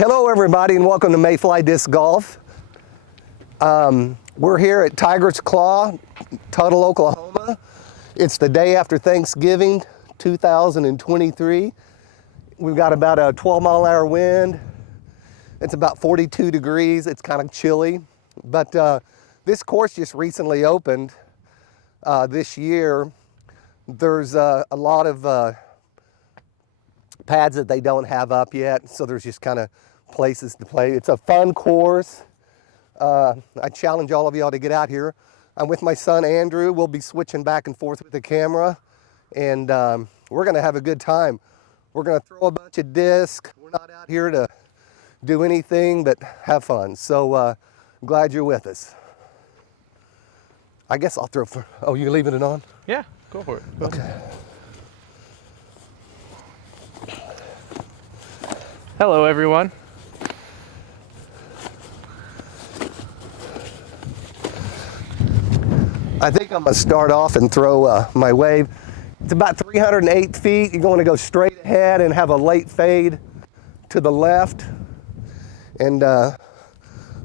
Hello everybody and welcome to Mayfly Disc Golf. We're here at Tiger's Claw, Tuttle, Oklahoma. It's the day after Thanksgiving, 2023. We've got about a 12-mile-an-hour wind. It's about 42 degrees. It's kind of chilly, but this course just recently opened this year. There's a lot of pads that they don't have up yet, so there's just kind of places to play. It's a fun course. I challenge all of y'all to get out here. I'm with my son Andrew. We'll be switching back and forth with the camera, and we're gonna have a good time. We're gonna throw a bunch of discs. We're not out here to do anything but have fun. So glad you're with us. I guess I'll throw for, oh, you leaving it on? Yeah, go for it. Okay. Hello, everyone. I think I'm gonna start off and throw my wave. It's about 308 feet. You're going to go straight ahead and have a late fade to the left. And I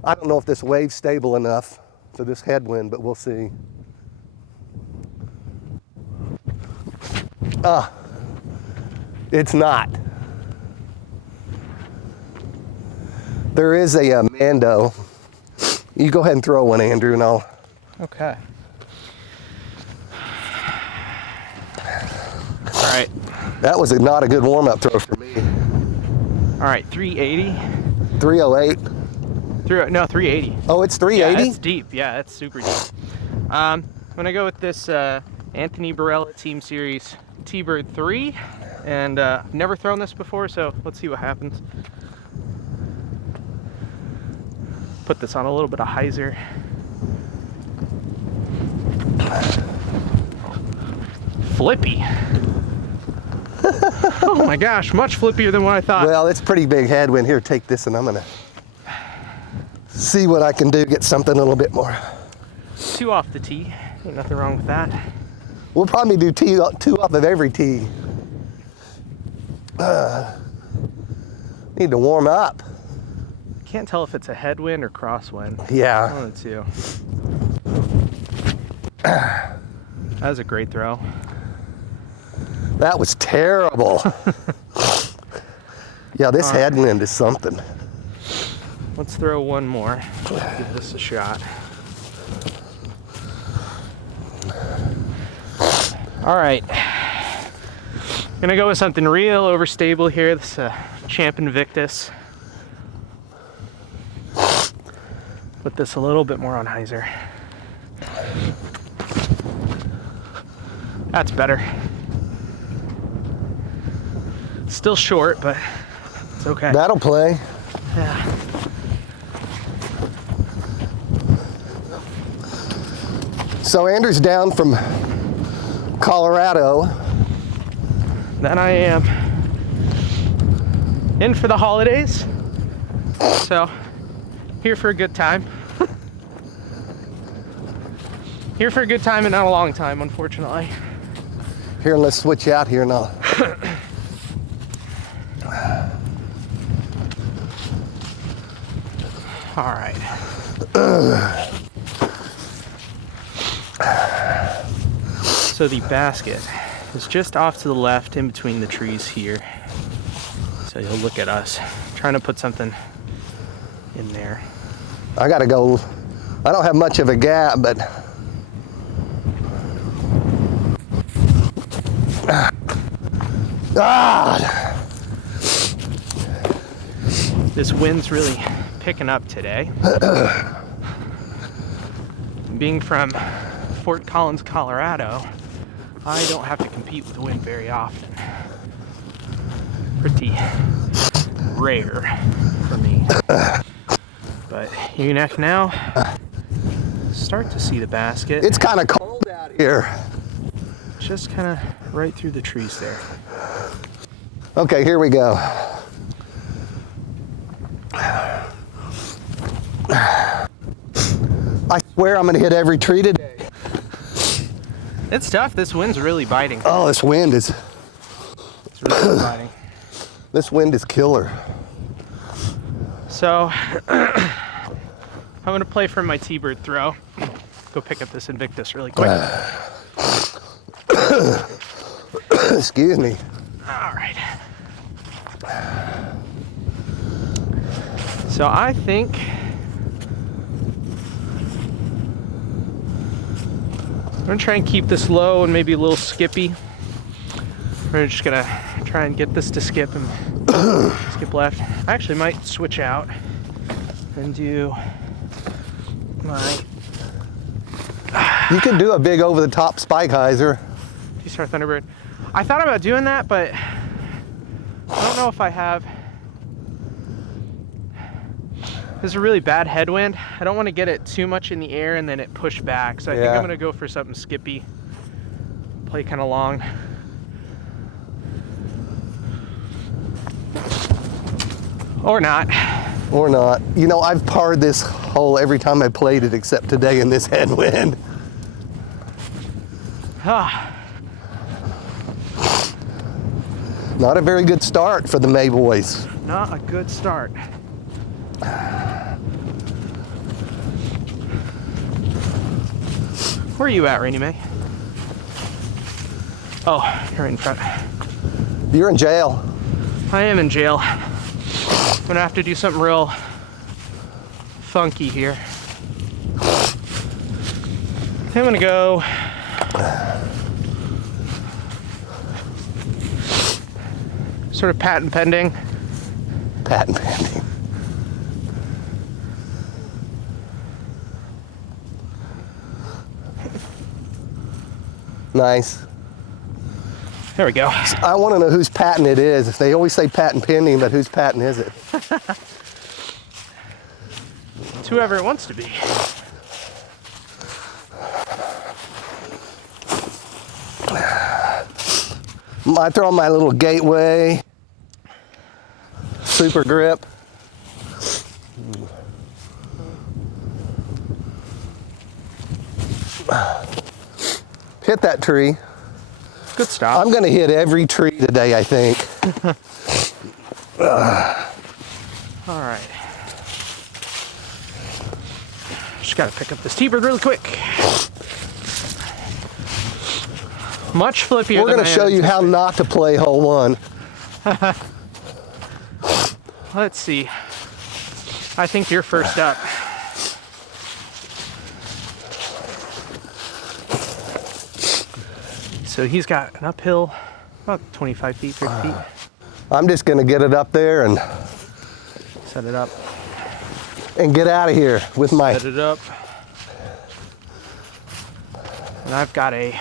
don't know if this wave's stable enough for this headwind, but we'll see. It's not. There is a Mando. You go ahead and throw one, Andrew, and I'll. Okay. All right. That was not a good warm-up throw for me. All right, 380. 308. No, 380. Oh, it's 380? Yeah, that's deep. Yeah, that's super deep. I'm gonna go with this Anthony Barella Team Series T-Bird 3, and I've never thrown this before, so let's see what happens. Put this on a little bit of hyzer. Flippy. Oh my gosh, much flippier than what I thought. Well, it's pretty big headwind. Here, take this, and I'm gonna see what I can do, get something a little bit more. 2 off the tee, ain't nothing wrong with that. We'll probably do 2 off of every tee. Need to warm up. Can't tell if it's a headwind or crosswind. Yeah. One of the two. That was a great throw. That was terrible. Yeah, this headwind is something. Let's throw one more. Give this a shot. All right. Gonna go with something real overstable here. This Champ Invictus. Put this a little bit more on hyzer. That's better. Still short, but it's okay. That'll play. Yeah. So Andrew's down from Colorado. Then I am in for the holidays. So, here for a good time. Here for a good time and not a long time, unfortunately. Here, let's switch out here now. All right. So the basket is just off to the left in between the trees here. So you'll look at us trying to put something in there. I gotta go. I don't have much of a gap, but This wind's really picking up today. Being from Fort Collins, Colorado, I don't have to compete with the wind very often. Pretty rare for me. But you can now start to see the basket. it's kind of cold out here. Just kind of right through the trees there. Okay, here we go. I swear I'm gonna hit every tree today. It's tough. This wind's really biting. Oh, this wind is. It's really biting. This wind is killer. So I'm gonna play from my T-bird throw. Go pick up this Invictus really quick. Excuse me. All right. So I think I'm gonna try and keep this low and maybe a little skippy. We're just gonna try and get this to skip and skip left. I actually might switch out and do my You could do a big over-the-top spike hyzer. T-Star Thunderbird. I thought about doing that, but I don't know if I have. There's a really bad headwind. I don't want to get it too much in the air and then it push back. So I think I'm gonna go for something skippy. Play kind of long. Or not. Or not. You know, I've parred this hole every time I played it except today in this headwind. Ah. Not a very good start for the May boys. Not a good start. Where are you at, Rainy May? Oh, you're right in front. You're in jail. I am in jail. I'm gonna have to do something real funky here. I'm gonna go sort of patent pending. Patent pending. Nice. There we go. I want to know whose patent it is. They always say patent pending, but whose patent is it? It's whoever it wants to be. I throw my little Gateway super grip. Hit that tree. Good stop. I'm gonna hit every tree today, I think. All right. Just gotta pick up this T-bird really quick. Much flippier. We're gonna show you how not to play hole one. Let's see. I think you're first up. So he's got an uphill, about 25 feet, 30 feet. I'm just gonna get it up there and Set it up. get out of here with my. Set it up. And I've got a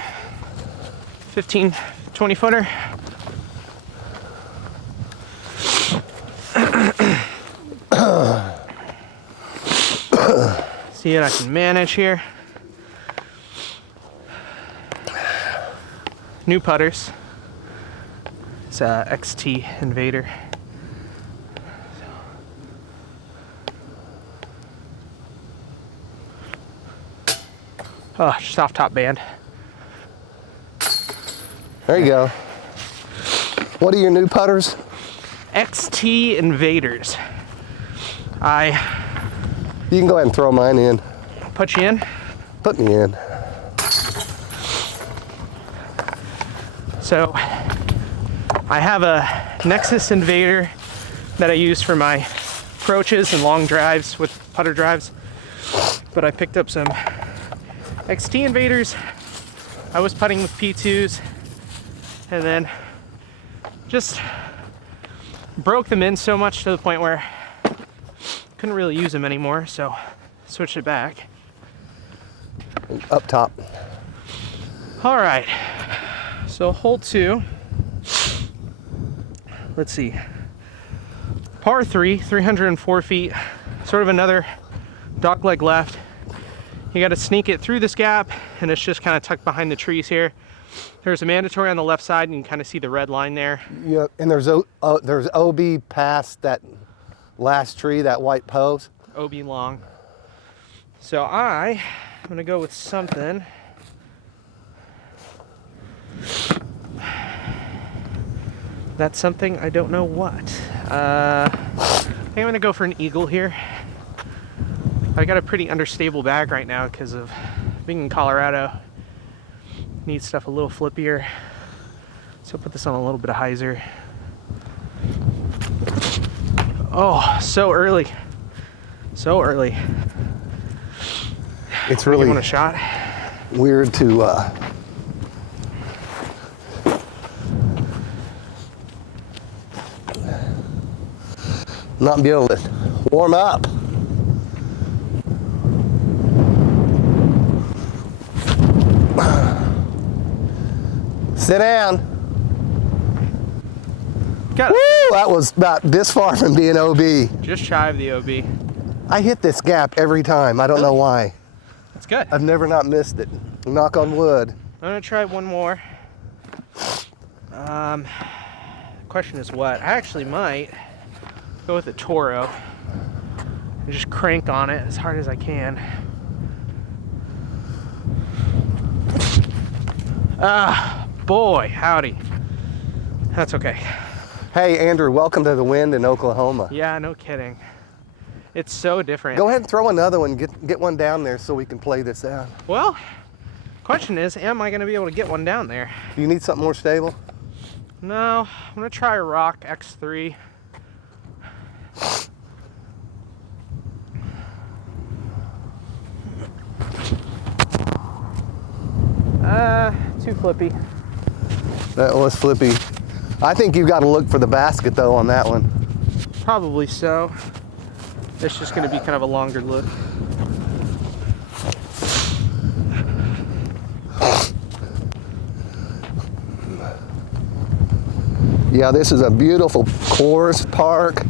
15, 20 footer. See what I can manage here. New putters. It's a XT Invader. Oh, just off top band. There you go. What are your new putters? XT Invaders. You can go ahead and throw mine in. Put you in. Put me in. So I have a Nexus Invader that I use for my approaches and long drives with putter drives, but I picked up some XT Invaders. I was putting with P2s and then just broke them in so much to the point where I couldn't really use them anymore, so switched it back. Up top. All right, so hole 2, let's see, par 3, 304 feet, sort of another dogleg left. You got to sneak it through this gap, and it's just kind of tucked behind the trees here. There's a mandatory on the left side, and you can kind of see the red line there. Yeah, and there's OB past that last tree, that white post. OB long. So I'm gonna go with something. That's something I don't know what. think I'm gonna go for an eagle here. I got a pretty understable bag right now because of being in Colorado. Need stuff a little flippier. So I'll put this on a little bit of hyzer. Oh, so early. So early. It's really Give one a shot. weird to not be able to warm up. Sit down. Got it. Woo! That was about this far from being OB. Just shy of the OB. I hit this gap every time. I don't know why. That's good. I've never not missed it. Knock on wood. I'm gonna try one more. Question is what? I actually might go with a Toro and just crank on it as hard as I can. Ah, boy, howdy. That's okay. Hey, Andrew, welcome to the wind in Oklahoma. Yeah, no kidding. It's so different. Go ahead and throw another one. Get one down there so we can play this out. Well, question is, am I gonna be able to get one down there? Do you need something more stable? No, I'm gonna try a Rock X3. Too flippy. That was flippy. I think you've got to look for the basket though on that one. Probably so. It's just gonna be kind of a longer look. Yeah, this is a beautiful course park.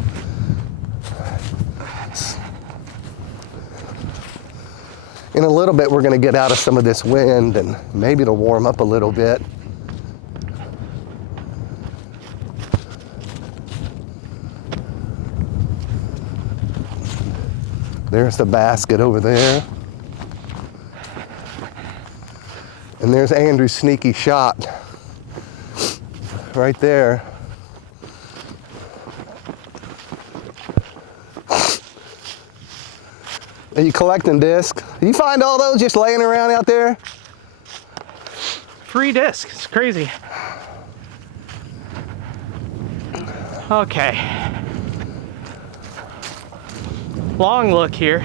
In a little bit, we're going to get out of some of this wind and maybe it'll warm up a little bit. There's the basket over there. And there's Andrew's sneaky shot right there. Are you collecting discs? You find all those just laying around out there? Free disc, it's crazy. Okay. Long look here.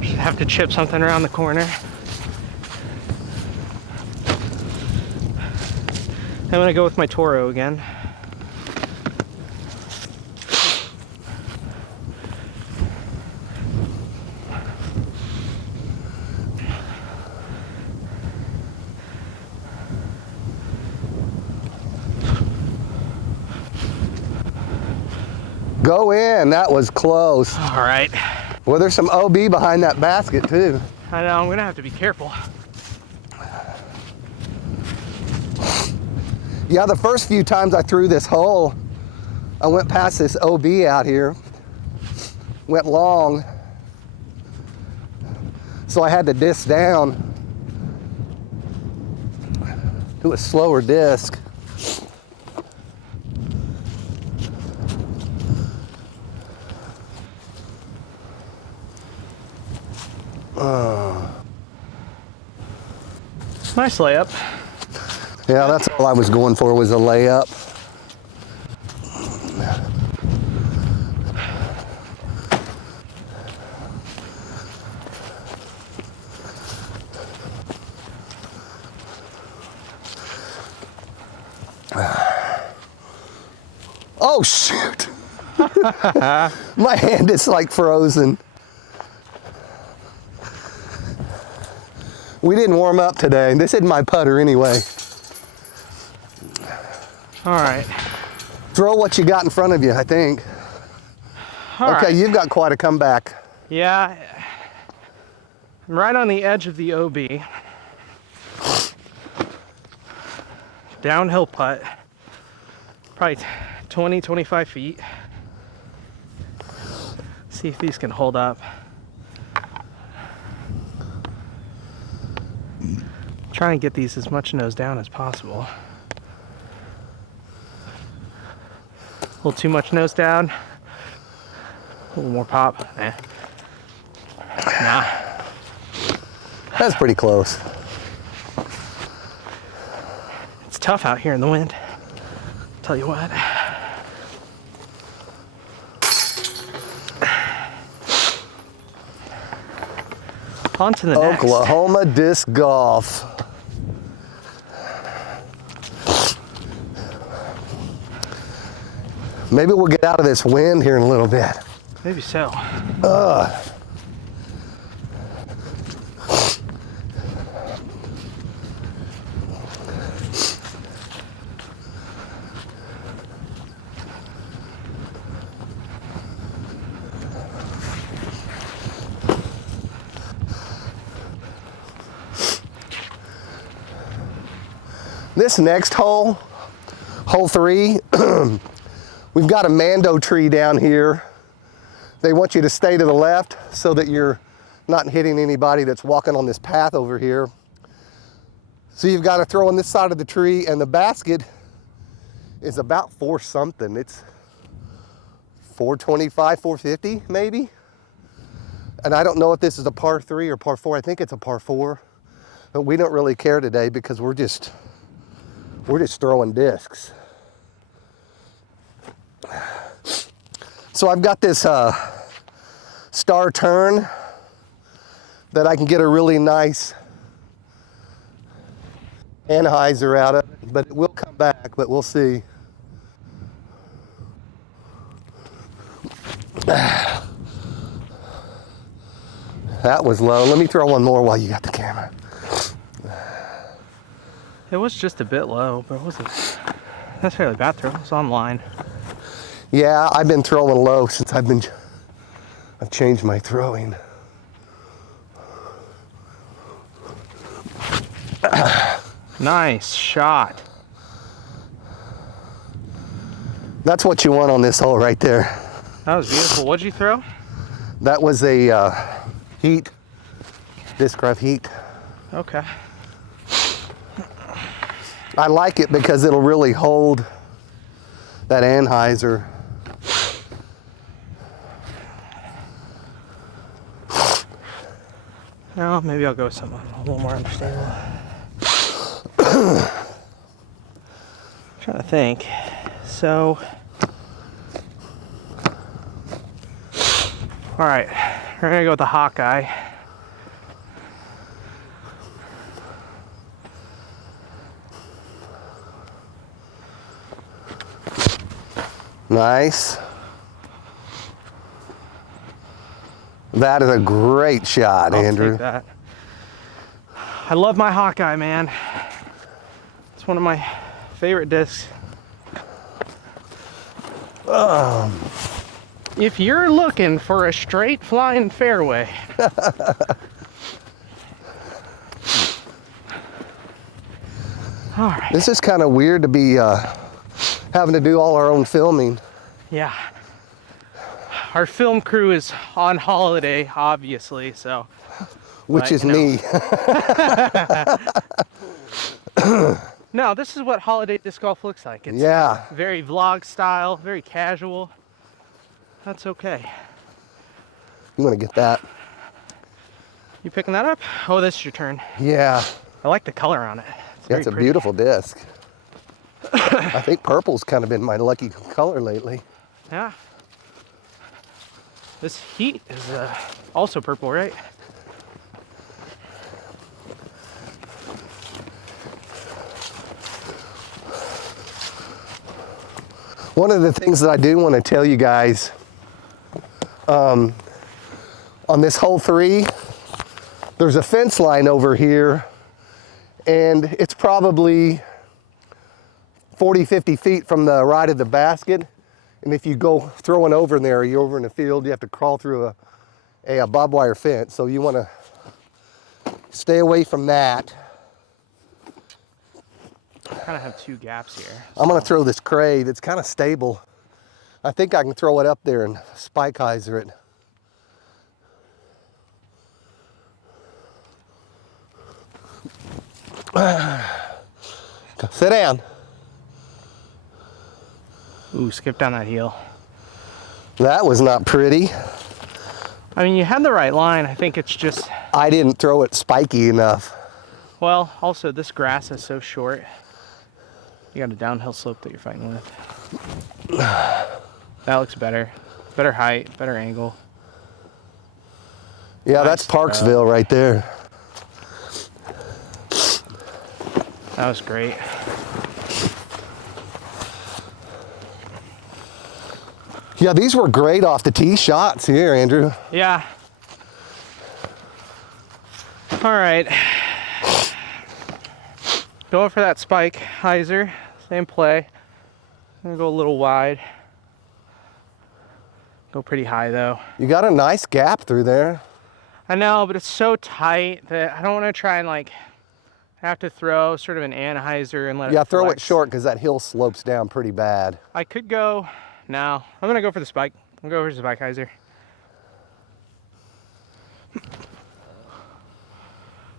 Should have to chip something around the corner. I'm gonna go with my Toro again. Go in, that was close. All right. Well, there's some OB behind that basket too. I know, I'm gonna have to be careful. Yeah, the first few times I threw this hole, I went past this OB out here, went long, so I had to disc down to a slower disc. Nice layup. Yeah, that's all I was going for was a layup. Oh shoot! My hand is like frozen. We didn't warm up today. This isn't my putter anyway. All right. Throw what you got in front of you, I think. All Okay, right. you've got quite a comeback. Yeah. I'm right on the edge of the OB. Downhill putt. Probably 20, 25 feet. See if these can hold up. Try and get these as much nose down as possible. little too much nose down. A little more pop. Eh. Nah. That's pretty close. It's tough out here in the wind. Tell you what. On to the next. Oklahoma disc golf. Maybe we'll get out of this wind here in a little bit. Maybe so. This next hole, hole 3, we've got a mando tree down here. They want you to stay to the left so that you're not hitting anybody that's walking on this path over here. So you've got to throw on this side of the tree, and the basket is about 4 something. It's 425, 450 maybe. And I don't know if this is a par 3 or par 4. I think it's a par 4. But we don't really care today because we're just throwing discs. So I've got this star turn that I can get a really nice anhyzer out of, but it will come back, but we'll see. That was low. Let me throw one more while you got the camera. It was just a bit low, but it wasn't necessarily bad throw. It was on line. Yeah, I've been throwing low since I've changed my throwing. Nice shot. That's what you want on this hole right there. That was beautiful. What'd you throw? That was a heat, Discraft heat. Okay. I like it because it'll really hold that anhyzer. No, maybe I'll go with something a little more unstable. Trying to think. So, all right, we're gonna go with the Hawkeye. Nice. That is a great shot, Andrew. I'll take that. I love my Hawkeye, man. It's one of my favorite discs. If you're looking for a straight flying fairway, all right. This is kind of weird to be having to do all our own filming. Yeah. Our film crew is on holiday, obviously, so. Which is me. No, this is what holiday disc golf looks like. It's Yeah. very vlog style, very casual. That's okay. You want to get that? You picking that up? Oh, this is your turn. Yeah. I like the color on it. It's a beautiful disc. I think purple's kind of been my lucky color lately. Yeah. This heat is also purple, right? One of the things that I do want to tell you guys, on this hole 3, there's a fence line over here, and it's probably 40, 50 feet from the right of the basket. And if you go throwing over in there, you're over in the field, you have to crawl through a barbed wire fence. So you want to stay away from that. I kind of have 2 gaps here. I'm going to throw this crave. It's kind of stable. I think I can throw it up there and spike hyzer it. Sit down. Ooh, skip down that heel. That was not pretty. I mean, you had the right line. I think it's just, I didn't throw it spiky enough. well, also this grass is so short. You got a downhill slope that you're fighting with. That looks better. Better height, better angle. Yeah, Nice that's Parksville right there. That was great. Yeah, these were great off the tee shots here, Andrew. Yeah. All right. Going for that spike hyzer. Same play. I'm gonna go a little wide. Go pretty high though. You got a nice gap through there. I know, but it's so tight that I don't want to try and like have to throw sort of an anhyzer and let it Yeah, throw it flex. short because that hill slopes down pretty bad. I could go, no, I'm gonna go for the spike. I'm gonna go for the spike hyzer.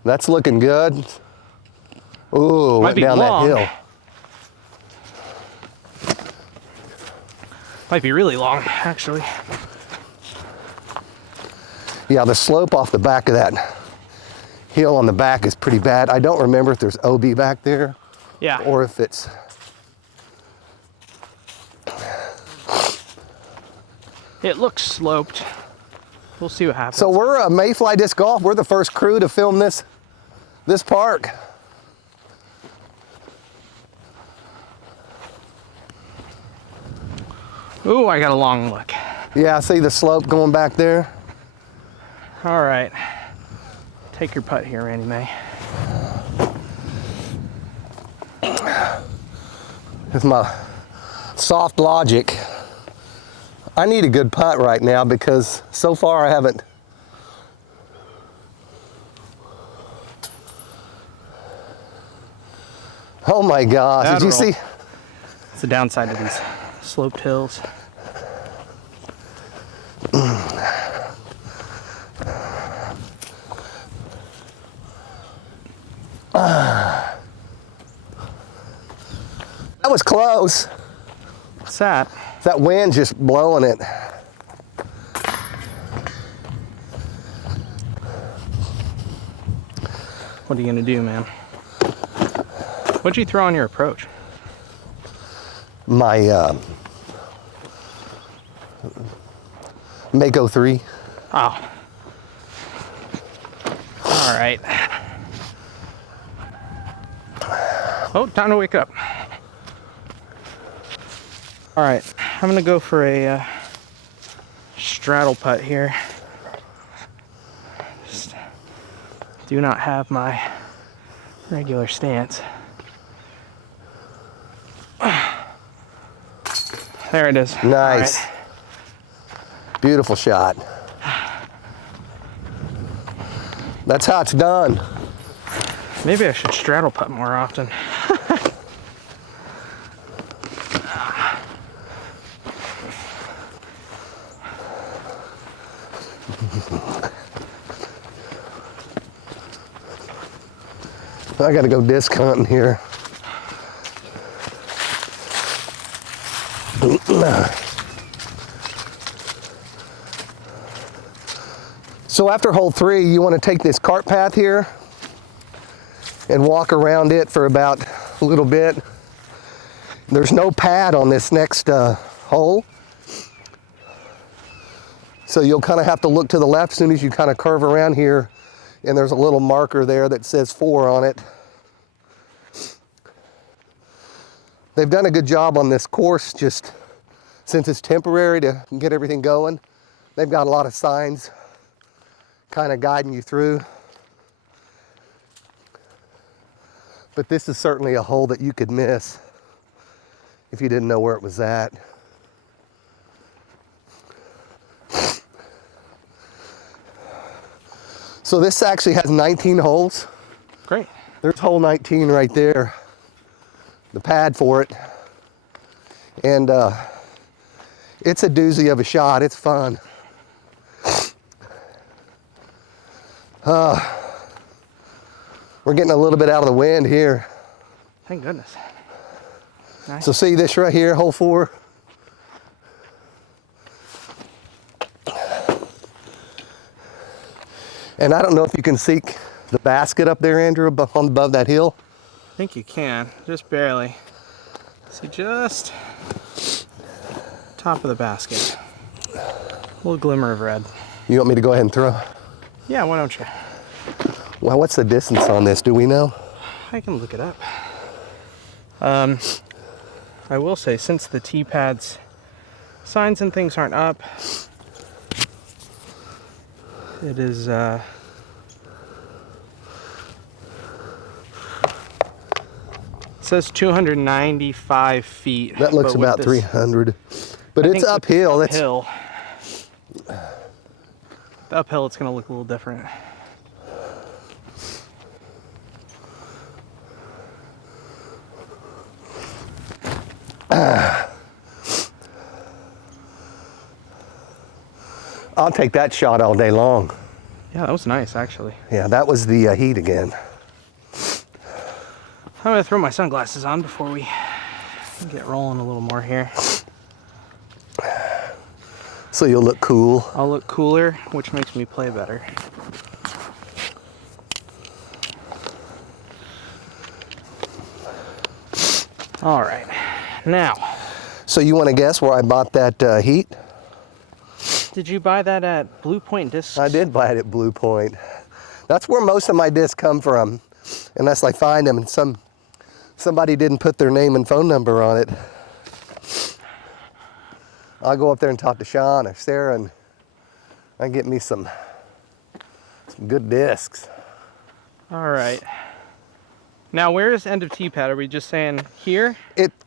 That's looking good. Ooh, Might went be down long. that hill. Might be really long, actually. Yeah, the slope off the back of that hill on the back is pretty bad. I don't remember if there's OB back there Yeah. or if it's... It looks sloped. We'll see what happens. So we're Mayfly Disc Golf. We're the first crew to film this park. Ooh, I got a long look. Yeah, I see the slope going back there. All right. Take your putt here, Randy May. With my soft logic, I need a good putt right now because so far I haven't. Oh my gosh, did you Lateral. see? It's the downside of these sloped hills. That was close. What's that? That wind just blowing it. What are you gonna do, man? What'd you throw on your approach? My Mako 3. Oh. All right. Oh, time to wake up. All right, I'm gonna go for a straddle putt here. Just do not have my regular stance. There it is. Nice. All right. Beautiful shot. That's how it's done. Maybe I should straddle putt more often. I gotta go disc hunting here. So after hole 3, you want to take this cart path here and walk around it for about a little bit. There's no pad on this next hole. So you'll kind of have to look to the left as soon as you kind of curve around here, and there's a little marker there that says 4 on it. They've done a good job on this course, just since it's temporary to get everything going. They've got a lot of signs kind of guiding you through. But this is certainly a hole that you could miss if you didn't know where it was at. So this actually has 19 holes. Great. There's hole 19 right there, the pad for it. And it's a doozy of a shot. It's fun. We're getting a little bit out of the wind here. Thank goodness. Nice. So see this right here, hole 4? And I don't know if you can see the basket up there, Andrew, above that hill. I think you can, just barely. See, just top of the basket. A little glimmer of red. You want me to go ahead and throw? Yeah, why don't you? Well, what's the distance on this? Do we know? I can look it up. I will say, since the tee pads signs and things aren't up, it is it says 295 feet. That looks about 300, but it's uphill. The uphill, it's going to look a little different. I'll take that shot all day long. Yeah, that was nice, actually. Yeah, that was the heat again. I'm gonna throw my sunglasses on before we get rolling a little more here. So you'll look cool. I'll look cooler, which makes me play better. All right, now. So you want to guess where I bought that heat? Did you buy that at Blue Point Discs? I did buy it at Blue Point. That's where most of my discs come from, unless I find them and somebody didn't put their name and phone number on it. I'll go up there and talk to Sean or Sarah and I get me some good discs. All right. Now, where is end of tee pad? Are we just saying here?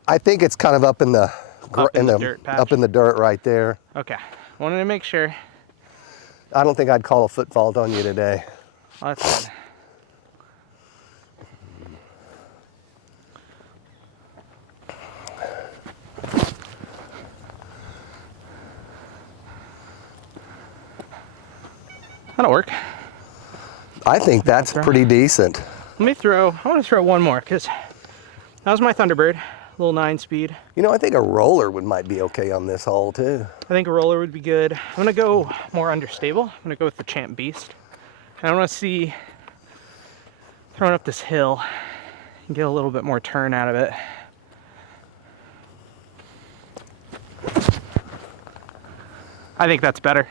I think it's kind of up in the dirt patch? up in the dirt right there. Okay. Wanted to make sure. I don't think I'd call a foot fault on you today. Oh, that's good. That'll work. I think that's pretty decent. I want to throw one more because that was my Thunderbird, little 9-speed. You know, I think a roller might be okay on this hole too. I think a roller would be good. I'm gonna go more understable. I'm gonna go with the Champ Beast. And I want to see throwing up this hill and get a little bit more turn out of it. I think that's better.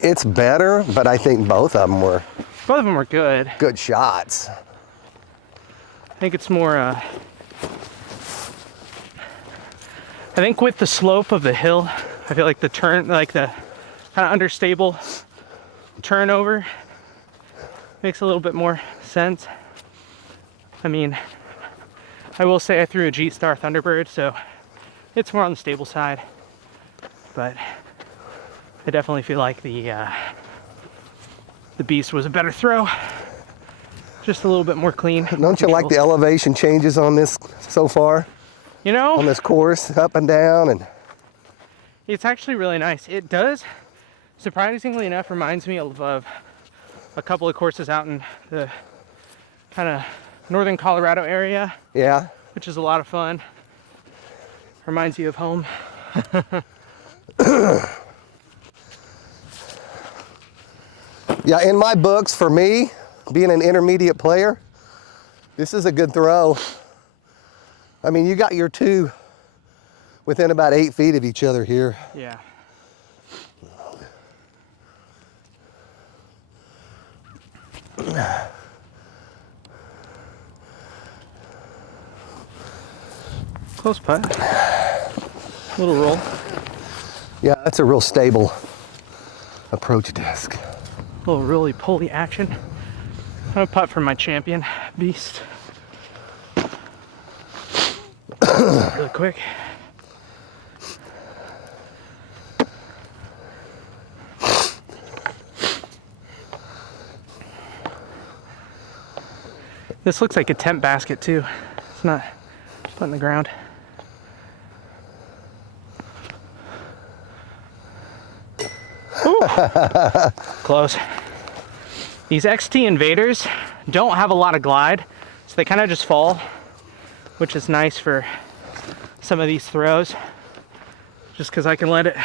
It's better, but I think both of them were Both of them are good. good shots. I think it's more, I think with the slope of the hill, I feel like the turn, like the kind of understable turnover makes a little bit more sense. I mean, I will say I threw a G-Star Thunderbird, so it's more on the stable side, but I definitely feel like the Beast was a better throw. Just a little bit more clean. Don't you like the elevation changes on this so far? You know, On this course, up and down, and it's actually really nice. It does, surprisingly enough, reminds me of a couple of courses out in the kind of northern Colorado area. yeah. Which is a lot of fun. Reminds you of home. Yeah, in my books, for me, being an intermediate player, this is a good throw. I mean, you got your two within about 8 feet of each other here. Yeah. Close putt. Little roll. Yeah, that's a real stable approach disc. Little roly poly action. I'm gonna putt for my champion Beast. Really quick. This looks like a tent basket too. It's not put in the ground. Ooh. Close. These XT Invaders don't have a lot of glide, so they kind of just fall, which is nice for some of these throws, just because I can let it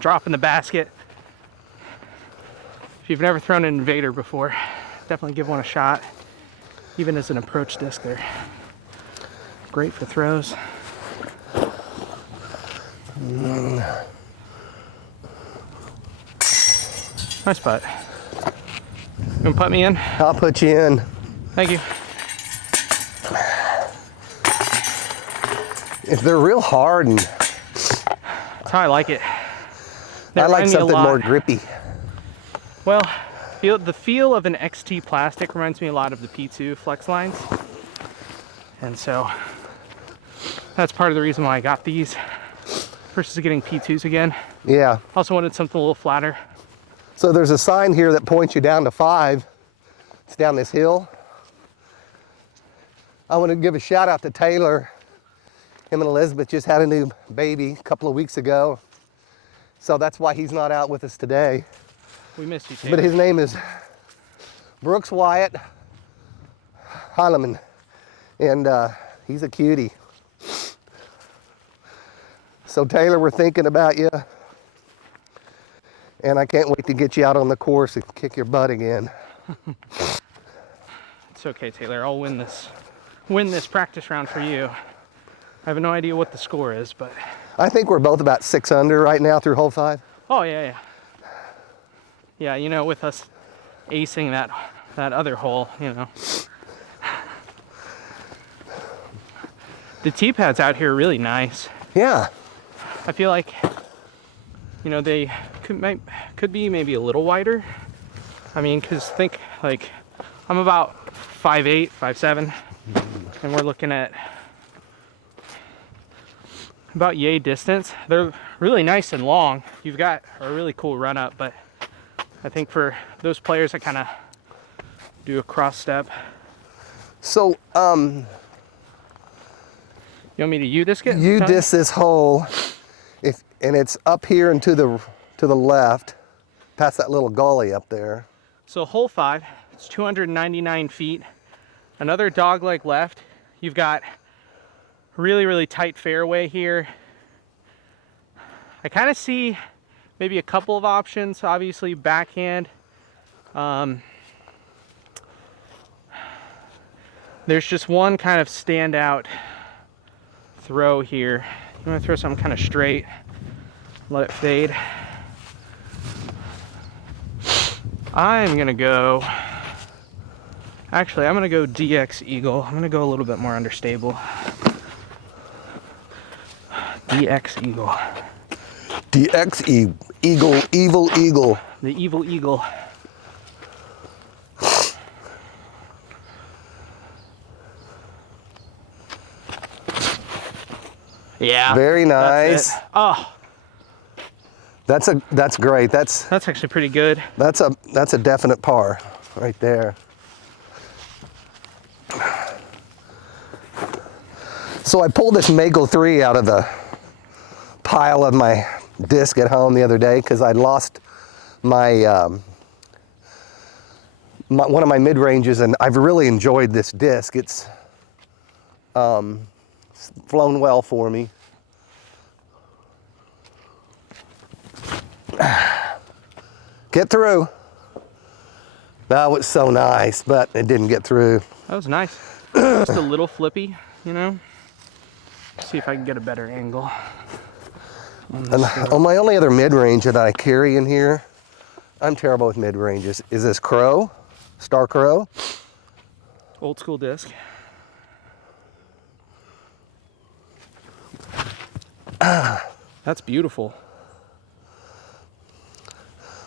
drop in the basket. If you've never thrown an invader before, definitely give one a shot. Even as an approach disc, they're great for throws. Nice putt. You gonna put me in? I'll put you in. Thank you. If they're real hard, and That's how I like it. They I like remind me a something lot- more grippy. Well, the feel of an XT plastic reminds me a lot of the P2 flex lines. And so that's part of the reason why I got these versus getting P2s again. Yeah. Also wanted something a little flatter. So there's a sign here that points you down to 5. It's down this hill. I want to give a shout out to Taylor. Him and Elizabeth just had a new baby a couple of weeks ago. So that's why he's not out with us today. We missed you, Taylor. But his name is Brooks Wyatt Heineman. And he's a cutie. So Taylor, we're thinking about you. And I can't wait to get you out on the course and kick your butt again. It's okay, Taylor. I'll win this practice round for you. I have no idea what the score is, but I think we're both about 6 under right now through hole 5. oh yeah. Yeah, you know, with us acing that other hole, you know. The tee pads out here are really nice. Yeah. I feel like, you know, they could be maybe a little wider. I mean, because think, like, I'm about 5'8", 5'7", and we're looking at about yay distance. They're really nice and long. You've got a really cool run up, but I think for those players that kind of do a cross step. So, You want me to U-disc it? you Tony? disc this hole, and it's up here and to the left, past that little gully up there. So hole 5, it's 299 feet. Another dogleg left. You've got really, really tight fairway here. I kind of see maybe a couple of options. Obviously backhand. There's just one kind of standout throw here. You want to throw something kind of straight, let it fade. I'm gonna go, actually I'm gonna go DX Eagle. I'm gonna go a little bit more understable. DX Eagle. DX Eagle, Evil Eagle. The Evil Eagle. Yeah. Very nice. That's it. Oh, That's great. that's actually pretty good. That's a definite par right there. So I pulled this Mako 3 out of the pile of my disc at home the other day because I'd lost my, one of my mid ranges, and I've really enjoyed this disc. It's flown well for me. Get through. That was so nice, but it didn't get through. That was nice. Just a little flippy, you know. See if I can get a better angle. And on my only other mid-range that I carry in here, I'm terrible with mid-ranges, is this Crow, Star Crow. Old school disc. That's beautiful.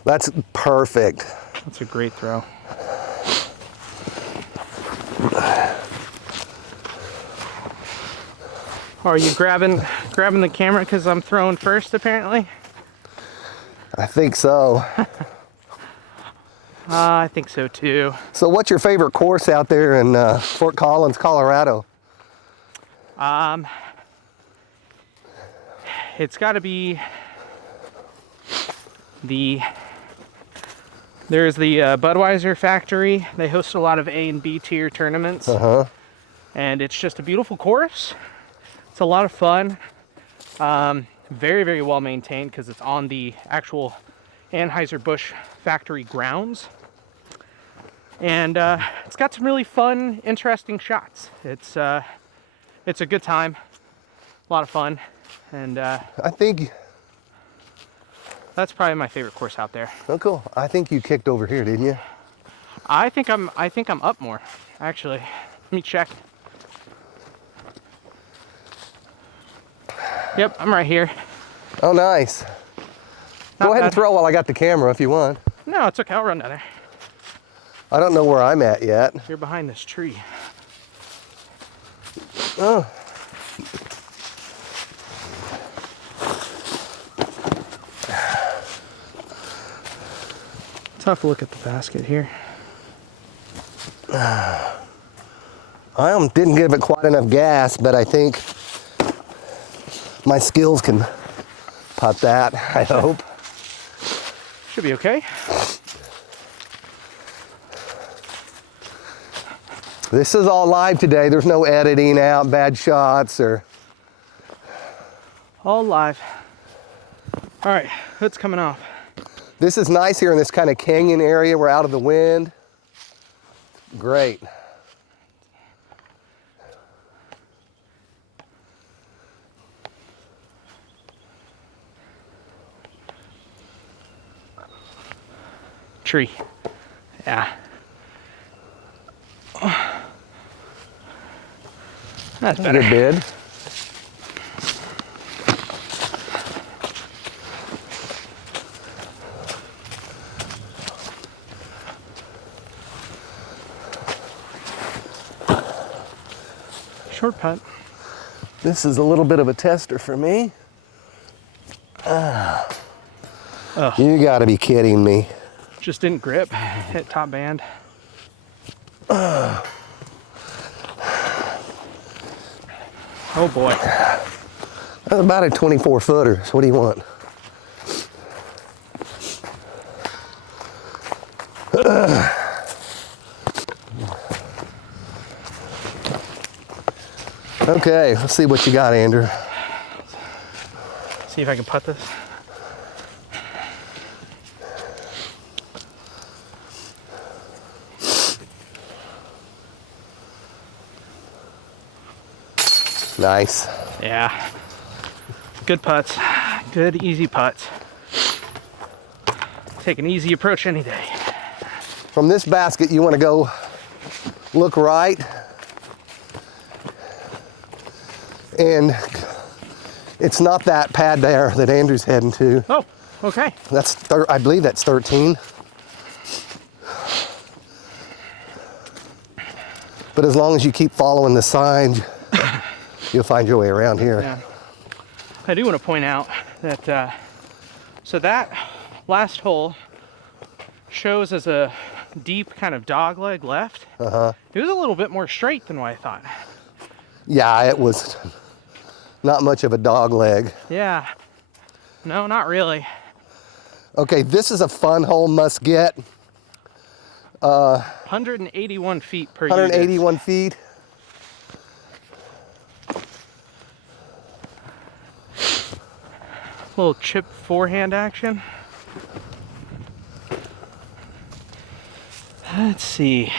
That's perfect. That's a great throw. Are you grabbing the camera because I'm throwing first apparently? I think so. I think so too. So what's your favorite course out there in Fort Collins, Colorado? It's got to be there's the Budweiser factory. They host a lot of A and B tier tournaments. And it's just a beautiful course. It's a lot of fun. Very, very well maintained because it's on the actual Anheuser-Busch factory grounds. And it's got some really fun, interesting shots. It's a good time, a lot of fun, and I think. that's probably my favorite course out there. Oh, cool. I think you kicked over here, didn't you? I think I'm up more, actually. Let me check. Yep, I'm right here. Oh, nice. Go ahead and throw while I got the camera if you want. No, it's okay. I'll run down there. I don't know where I'm at yet. You're behind this tree. Oh. Tough look at the basket here. I didn't give it quite enough gas, but I think my skills can pop that, I hope. Should be okay. This is all live today. There's no editing out bad shots or... All live. All right, hood's coming off. This is nice here in this kind of canyon area. We're out of the wind. Great. Tree. Yeah. That's better. Good bid. Short putt. This is a little bit of a tester for me. You gotta be kidding me. Just didn't grip. Hit top band. Oh boy. That's about a 24 footer. So what do you want? Okay, let's see what you got, Andrew. See if I can putt this. Nice. Yeah. Good putts. Good, easy putts. Take an easy approach any day. From this basket, you want to go look right. And it's not that pad there that Andrew's heading to. Oh, okay. That's, I believe that's 13. But as long as you keep following the signs, you'll find your way around here. Yeah. I do want to point out that, so that last hole shows as a deep kind of dog leg left. Uh-huh. It was a little bit more straight than what I thought. Yeah, it was not much of a dog leg. Yeah. No, not really. Okay, this is a fun hole must get. 181 feet per 181 feet. Little chip forehand action. Let's see.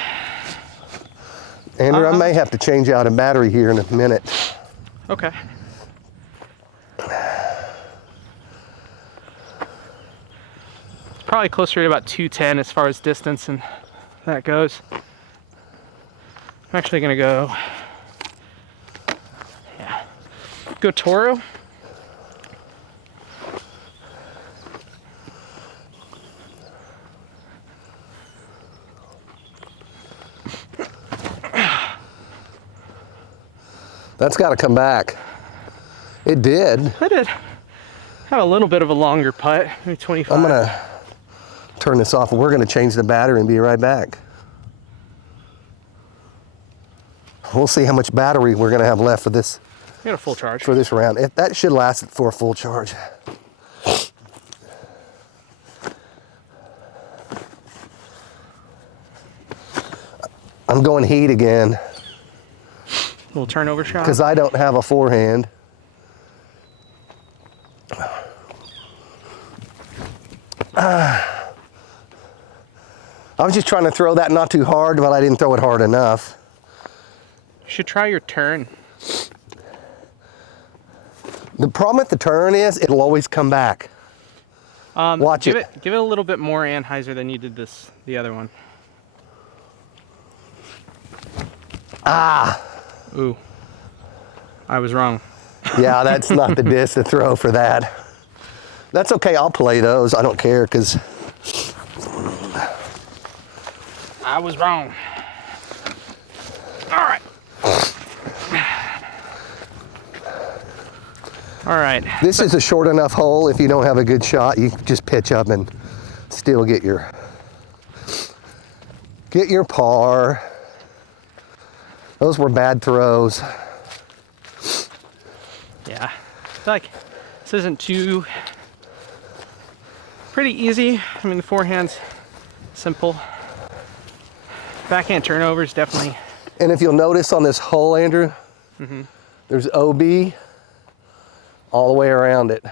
Andrew, I may have to change out a battery here in a minute. Okay. It's probably closer to about 210 as far as distance and that goes. I'm actually gonna go, yeah, go Toro. That's got to come back. It did. I did. Had a little bit of a longer putt, maybe 25. I'm going to turn this off. We're going to change the battery and be right back. We'll see how much battery we're going to have left for this. You got a full charge. For this round. That should last for a full charge. I'm going heat again. Little turnover shot. Because I don't have a forehand. I was just trying to throw that not too hard, but I didn't throw it hard enough. You should try your turn. The problem with the turn is it'll always come back. Watch give it. Give it a little bit more Anheuser than you did the other one. Ah. Ooh. I was wrong. Yeah, that's not the disc to throw for that. That's okay, I'll play those. I don't care, because I was wrong. All right. All right. this is a short enough hole. If you don't have a good shot, you can just pitch up and still get your par. Those were bad throws. Yeah. I feel like this isn't too pretty easy. I mean, the forehand's simple. Backhand turnover is definitely. And if you'll notice on this hole, Andrew, there's OB all the way around it.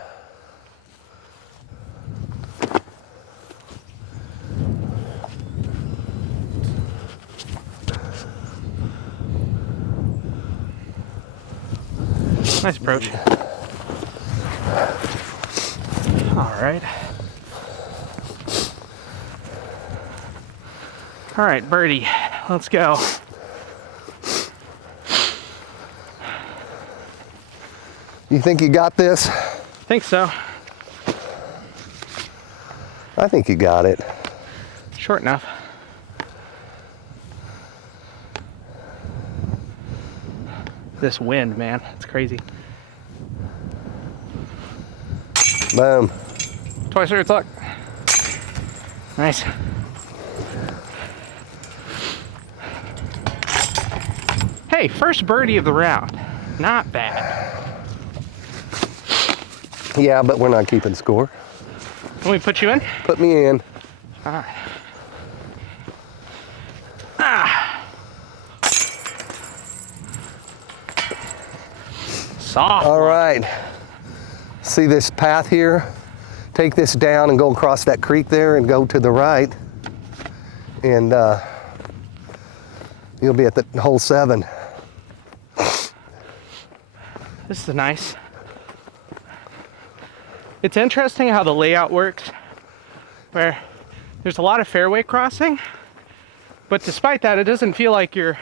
Nice approach. All right. All right, birdie. Let's go. You think you got this? Think so. I think you got it. Short enough. This wind, man, it's crazy. Boom. Twice through, it's luck. Nice. Hey, first birdie of the round. Not bad. Yeah, but we're not keeping score. Let me put you in. Put me in. All right. Ah. Soft. All right. See this path here? Take this down and go across that creek there and go to the right. And you'll be at the hole 7. This is nice. It's interesting how the layout works, where there's a lot of fairway crossing, but despite that, it doesn't feel like you're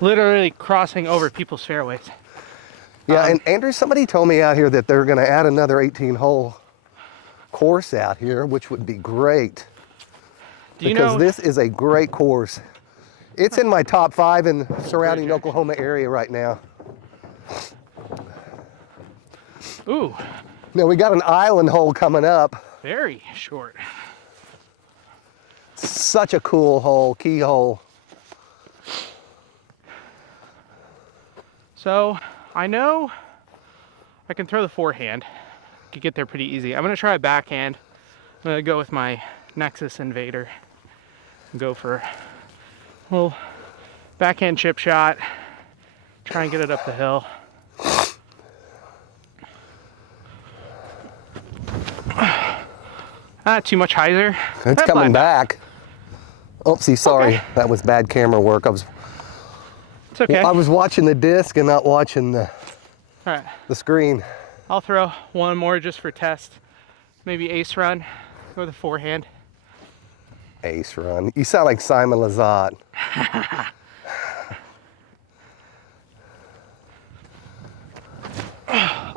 literally crossing over people's fairways. Yeah, and Andrew, somebody told me out here that they're going to add another 18-hole course out here, which would be great. Do you because know this is a great course. It's in my top 5 in surrounding Oklahoma area right now. Ooh, Now we got an island hole coming up. very short. Such a cool hole, key hole. So I know I can throw the forehand. Could get there pretty easy. I'm gonna try a backhand. I'm gonna go with my Nexus Invader and go for a little backhand chip shot. Try and get it up the hill. Not too much hyzer. It's That's coming fine. back. Oopsie, sorry. Okay. That was bad camera work. It's okay. I was watching the disc and not watching All right. the screen. I'll throw one more just for test. Maybe ace run. Go with the forehand. Ace run. You sound like Simon Lizotte.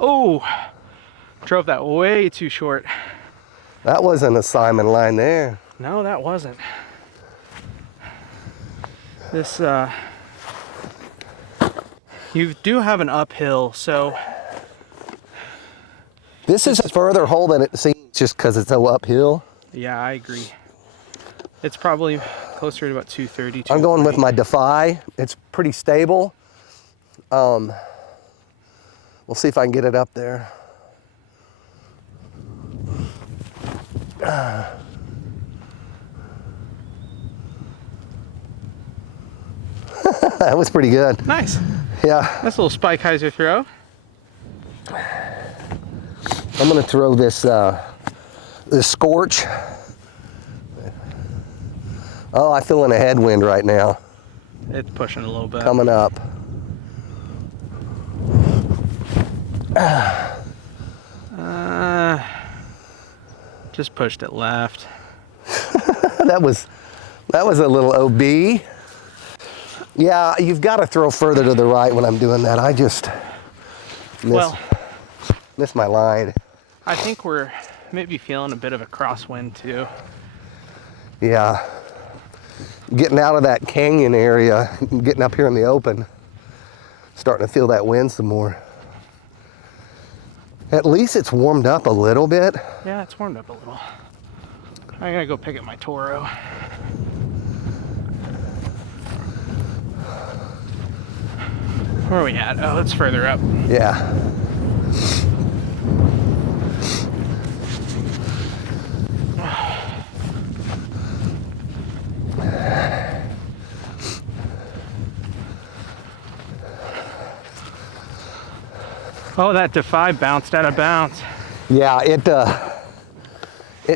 Oh, drove that way too short. That wasn't a Simon line there. No, that wasn't. This, you do have an uphill, so. This is a further hole than it seems just because it's so uphill. Yeah, I agree. It's probably closer to about 230. I'm going with my Defy. It's pretty stable. We'll see if I can get it up there. That was pretty good. Nice. Yeah, That's a little spike hyzer throw. I'm gonna throw this this Scorch. Oh, I feel in a headwind right now. It's pushing a little bit. Coming up. Just pushed it left. that was a little OB. Yeah, you've got to throw further to the right when I'm doing that. I just miss my line. I think we're maybe feeling a bit of a crosswind too. Yeah. Getting out of that canyon area, getting up here in the open, starting to feel that wind some more. At least it's warmed up a little bit. Yeah, it's warmed up a little. I gotta go pick up my Toro. Where are we at? Oh, it's further up. Yeah. Oh, that Defy bounced out of bounds. Yeah, it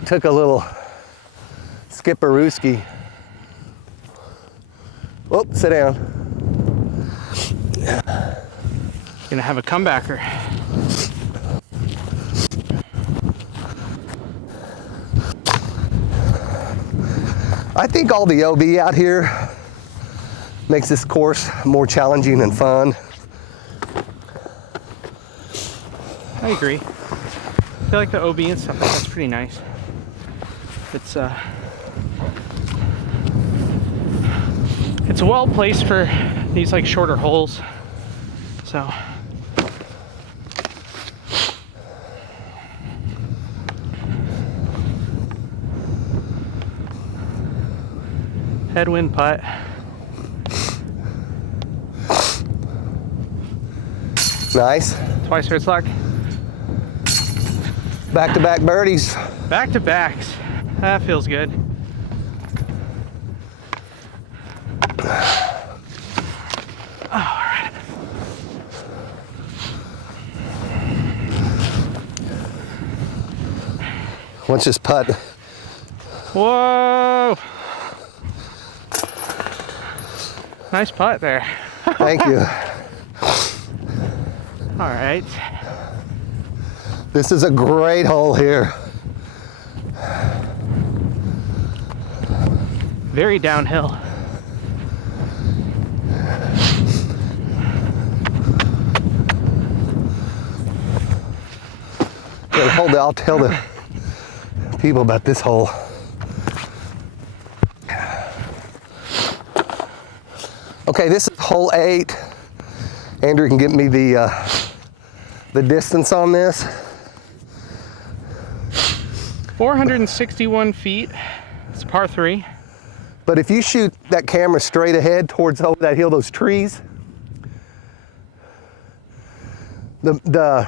took a little skipperooski. Oh, sit down. Gonna have a comebacker. I think all the OB out here makes this course more challenging and fun. I agree. I feel like the OB and stuff like that's pretty nice. It's well placed for these like shorter holes. So headwind putt. Nice. Twice for its luck. Back-to-back birdies. Back to backs. That feels good. All right. What's this putt? Whoa! Nice putt there. Thank you. All right. This is a great hole here. Very downhill. I'll tell the people about this hole. Okay, this is hole 8. Andrew can get me the distance on this. 461 feet. It's par 3. But if you shoot that camera straight ahead towards over that hill, those trees, the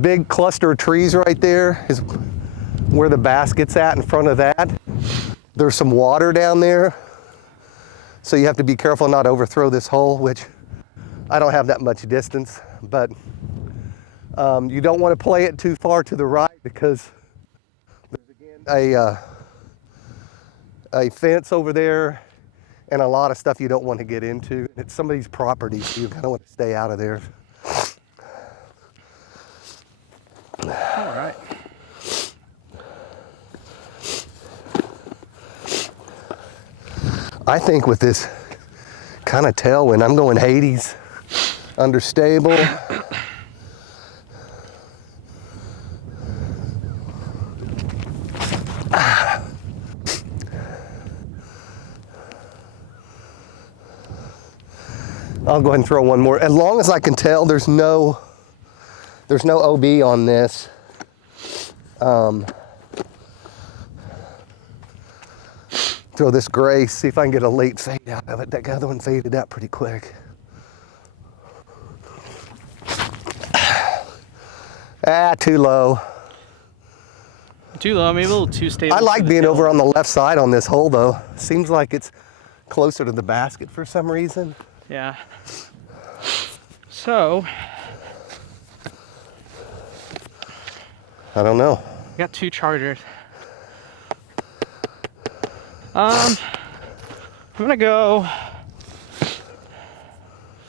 big cluster of trees right there is where the basket's at in front of that. There's some water down there, so you have to be careful not to overthrow this hole, which I don't have that much distance, but you don't want to play it too far to the right because there's again a fence over there and a lot of stuff you don't want to get into. It's somebody's property, so you kind of want to stay out of there. All right. I think with this kind of tailwind, I'm going Hades, understable. I'll go ahead and throw one more. As long as I can tell, there's no OB on this. Throw this gray, see if I can get a late fade out of it. That other one faded out pretty quick. Too low. Too low, maybe a little too stable. I like being over on the left side on this hole though. Seems like it's closer to the basket for some reason. Yeah. So, I don't know. we got 2 chargers. I'm gonna go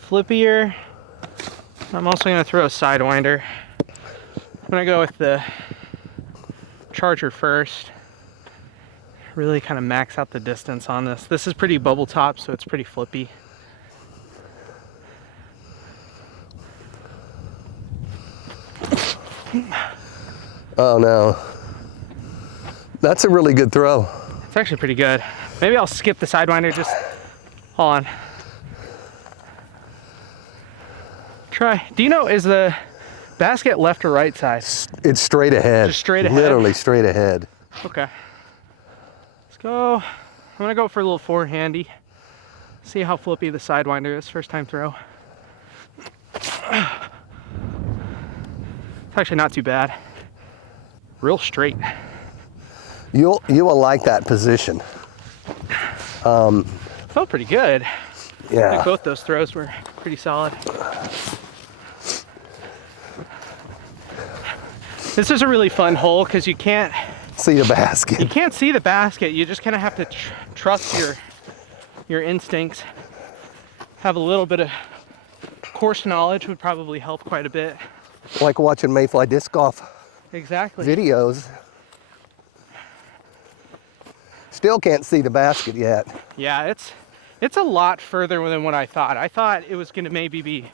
flippier. I'm also gonna throw a sidewinder. I'm gonna go with the charger first. Really kind of max out the distance on this. This is pretty bubble top, so it's pretty flippy. Oh no. That's a really good throw. It's actually pretty good. Maybe I'll skip the sidewinder, just hold on. Try. Do you know, is the basket left or right side? It's straight ahead. Just straight ahead? Literally straight ahead. Okay. Let's go. I'm gonna go for a little four-handy. See how flippy the sidewinder is. First time throw. It's actually not too bad. Real straight. You will like that position. Felt pretty good. I Yeah. think both those throws were pretty solid. This is a really fun hole because you can't See the basket. see the basket. You just kind of have to trust your instincts. Have a little bit of course knowledge would probably help quite a bit. Like watching Mayfly disc golf Exactly. videos. Still can't see the basket yet. Yeah, it's a lot further than what I thought. I thought it was gonna maybe be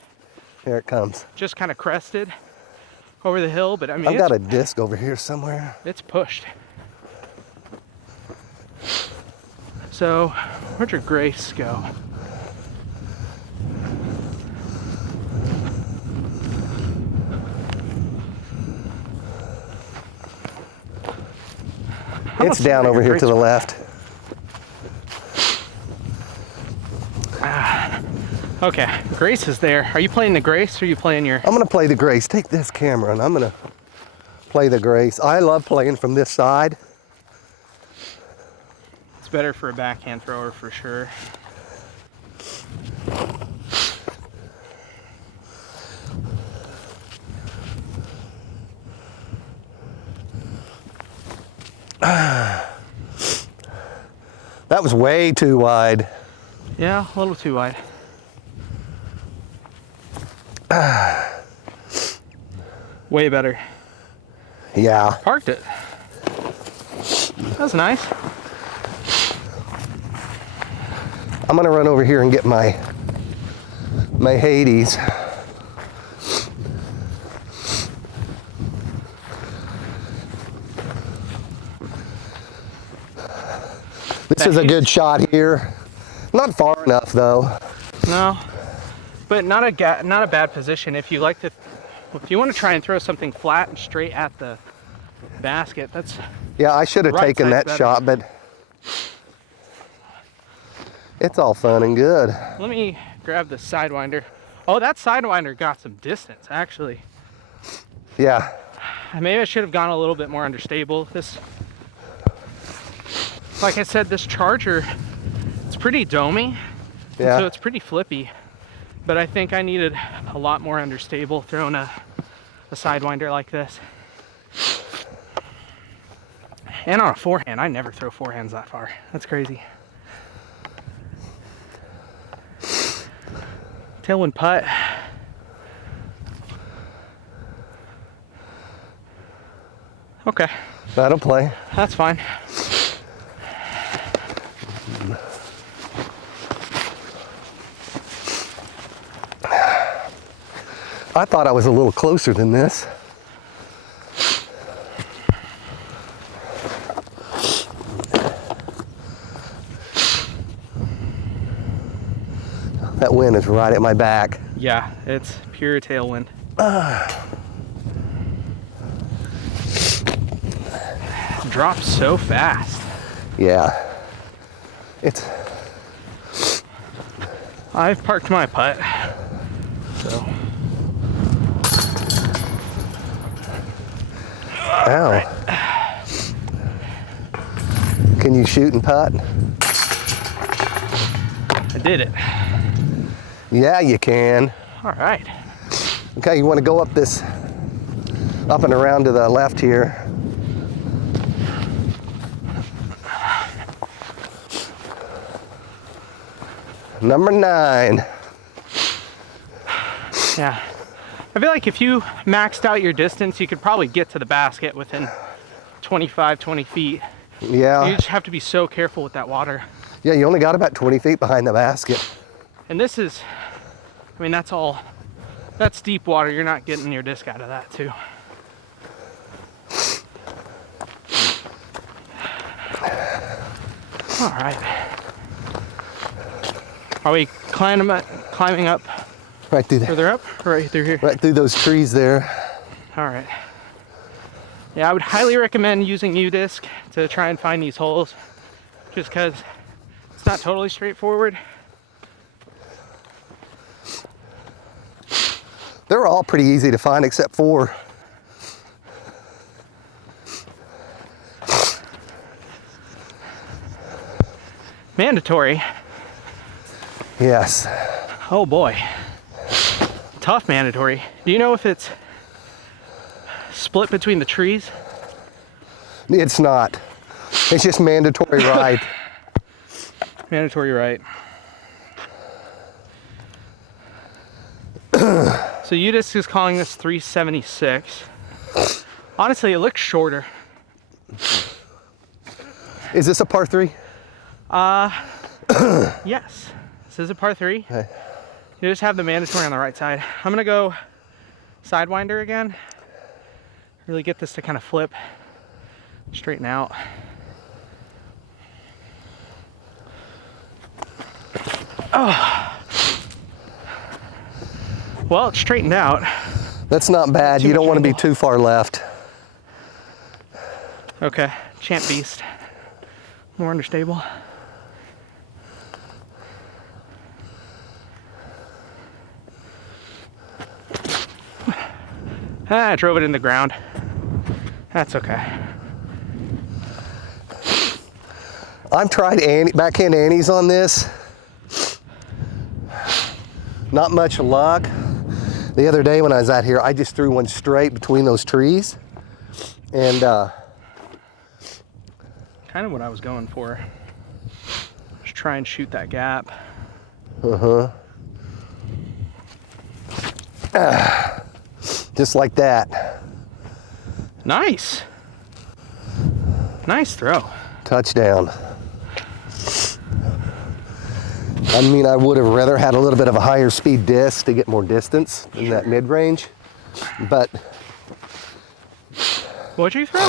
Here it comes. just kind of crested over the hill, but I mean, I've got a disc over here somewhere. it's pushed. So, where'd your Grace go? It's down over here to the left. Okay, Grace is there. Are you playing the Grace or are you playing your... I'm gonna play the Grace. Take this camera and I'm gonna play the Grace. I love playing from this side. It's better for a backhand thrower for sure. That was way too wide. Yeah, a little too wide. Way better. Yeah. Parked it. That was nice. I'm gonna run over here and get my Hades. This is a good shot here. Not far enough though. No, but not a bad position. If you like to, if you want to try and throw something flat and straight at the basket, that's... Yeah, I should have Right taken side's that better. shot, but it's all fun and good. Let me grab the sidewinder. Oh, that sidewinder got some distance, actually. Yeah. Maybe I should have gone a little bit more understable. This, like I said, this charger, it's pretty domey. Yeah. So it's pretty flippy. But I think I needed a lot more understable throwing a sidewinder like this. And on a forehand, I never throw forehands that far. That's crazy. Tailwind putt. Okay, That'll play. that's fine. I thought I was a little closer than this. That wind is right at my back. Yeah, it's pure tailwind. Drops so fast. Yeah. It's I've parked my putt. So, ow. Can you shoot and putt? I did it. Yeah, you can. All right. Okay, you want to go up and around to the left here. Number 9. Yeah. I feel like if you maxed out your distance, you could probably get to the basket within 25, 20 feet. Yeah. You just have to be so careful with that water. Yeah, you only got about 20 feet behind the basket. And this is, I mean, that's deep water. You're not getting your disc out of that too. All right. Are we climbing up Right through there. further up or right through here? Right through those trees there. All right. Yeah, I would highly recommend using U-disc to try and find these holes, just because it's not totally straightforward. They're all pretty easy to find except for Mandatory. yes. Oh boy. Tough mandatory. Do you know if it's split between the trees? It's not. It's just mandatory right. Mandatory right. So UDisc is calling this 376. Honestly, it looks shorter. Is this a par 3? Yes. This is a par 3. Okay. You just have the mandatory on the right side. I'm gonna go Sidewinder again. Really get this to kind of flip, straighten out. Oh. Well, it's straightened out. That's not bad. Too You don't much want to be angle. too far left. Okay, Champ Beast. More understable. I drove it in the ground. That's okay. I've tried backhand Annies on this. Not much luck. The other day when I was out here, I just threw one straight between those trees. And Kind of what I was going for. Just try and shoot that gap. just like that. Nice. Nice throw. Touchdown. I mean, I would have rather had a little bit of a higher speed disc to get more distance in that mid-range, but What'd you throw?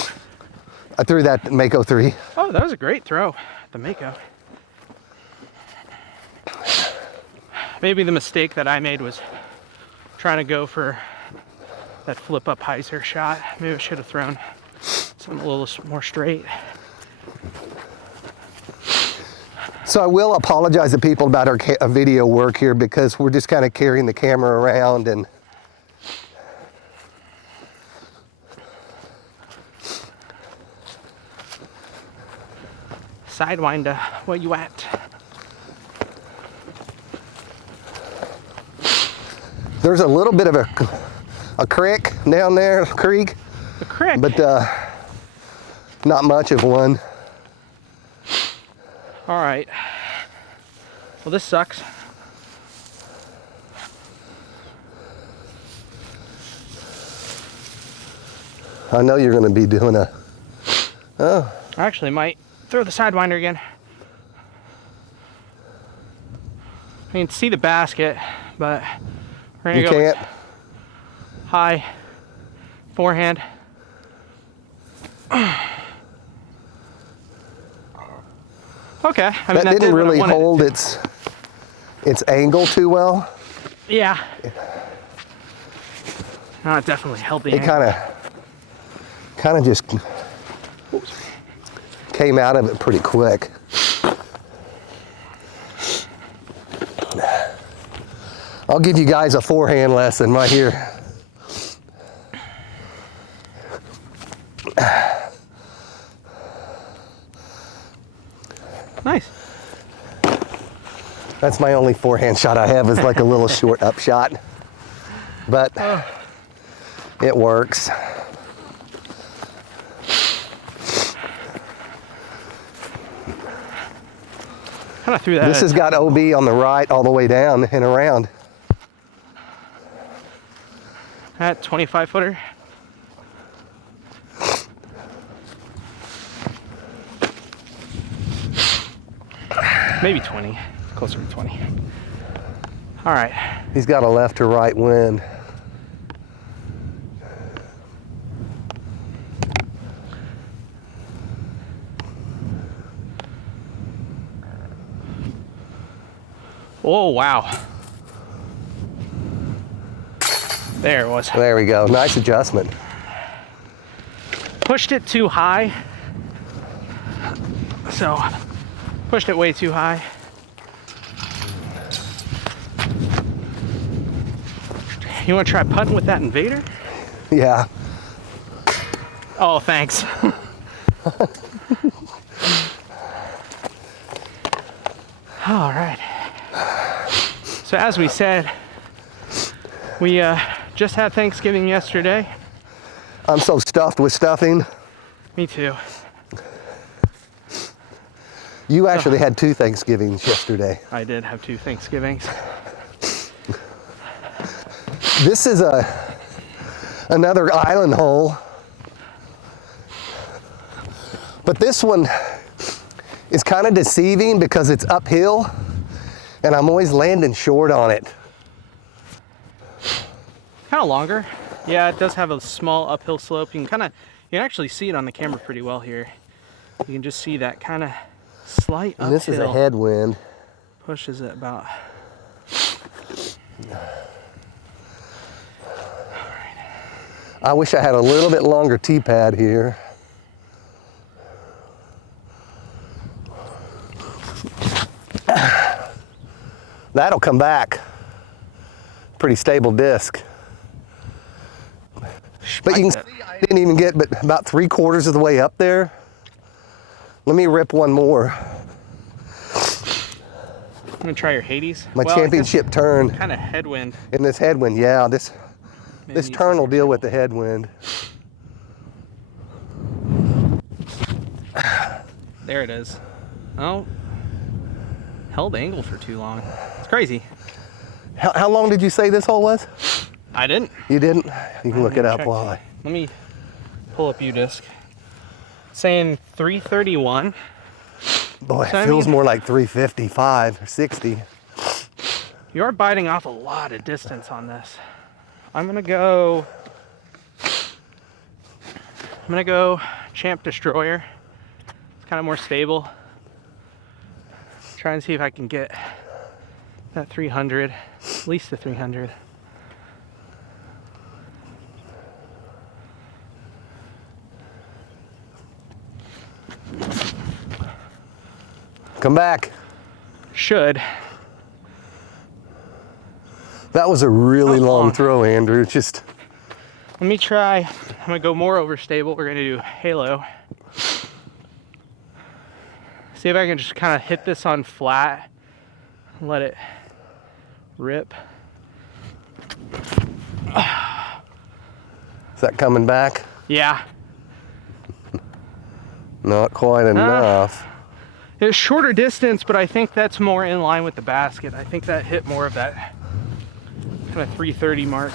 I threw that Mako 3. Oh, that was a great throw. The Mako. Maybe the mistake that I made was trying to go for that flip up hyzer shot. Maybe I should have thrown something a little more straight. So I will apologize to people about our video work here because we're just kind of carrying the camera around and Sidewinder, where you at? there's a little bit of a creek down there, creek, The creek. but not much of one. All right. Well, this sucks. I know you're going to be doing a, I actually might throw the Sidewinder again. I can see the basket, but we're gonna you go can't. high forehand. Okay, I mean, That didn't did what I really wanted it hold to. its angle too well. Yeah. No, it definitely held the It angle. kind of just came out of it pretty quick. I'll give you guys a forehand lesson right here. Nice. That's my only forehand shot I have is like a little short up shot. But it works. Kind of threw that. This has got OB on the right all the way down and around. That 25 footer. Maybe 20, closer to 20. All right. He's got a left to right wind. Oh, wow. There it was. There we go. Nice adjustment. Pushed it too high. So, pushed it way too high. You want to try putting with that Invader? Yeah. Oh, thanks. All right. So as we said, we just had Thanksgiving yesterday. I'm so stuffed with stuffing. Me too. You actually had 2 Thanksgivings yesterday. I did have 2 Thanksgivings. This is another island hole. But this one is kind of deceiving because it's uphill and I'm always landing short on it. Kind of longer. Yeah, it does have a small uphill slope. You can actually see it on the camera pretty well here. You can just see that kind of slight uphill. And this is a headwind. Pushes it about. I wish I had a little bit longer T-pad here. That'll come back. Pretty stable disc. But you can see I didn't even get but about 3/4 of the way up there. Let me rip one more. I'm gonna try your Hades. My championship turn. Kind of headwind. In this headwind, yeah. This turn will deal with the headwind. There it is. Oh, held angle for too long. It's crazy. How long did you say this hole was? I didn't. You didn't? You can look it up check. while I... Let me pull up U-disc. Saying 331. Boy, So, it feels more like 355 or 60. You are biting off a lot of distance on this. I'm gonna go Champ Destroyer. It's kind of more stable. Try and see if I can get that 300, at least the 300. Come back. Should. That was a really How long long? throw, Andrew. Just Let me try. I'm gonna go more overstable. We're gonna do Halo. See if I can just kind of hit this on flat and let it rip. is that coming back? Yeah. Not quite enough. It's shorter distance, but I think that's more in line with the basket. I think that hit more of that kind of 330 mark.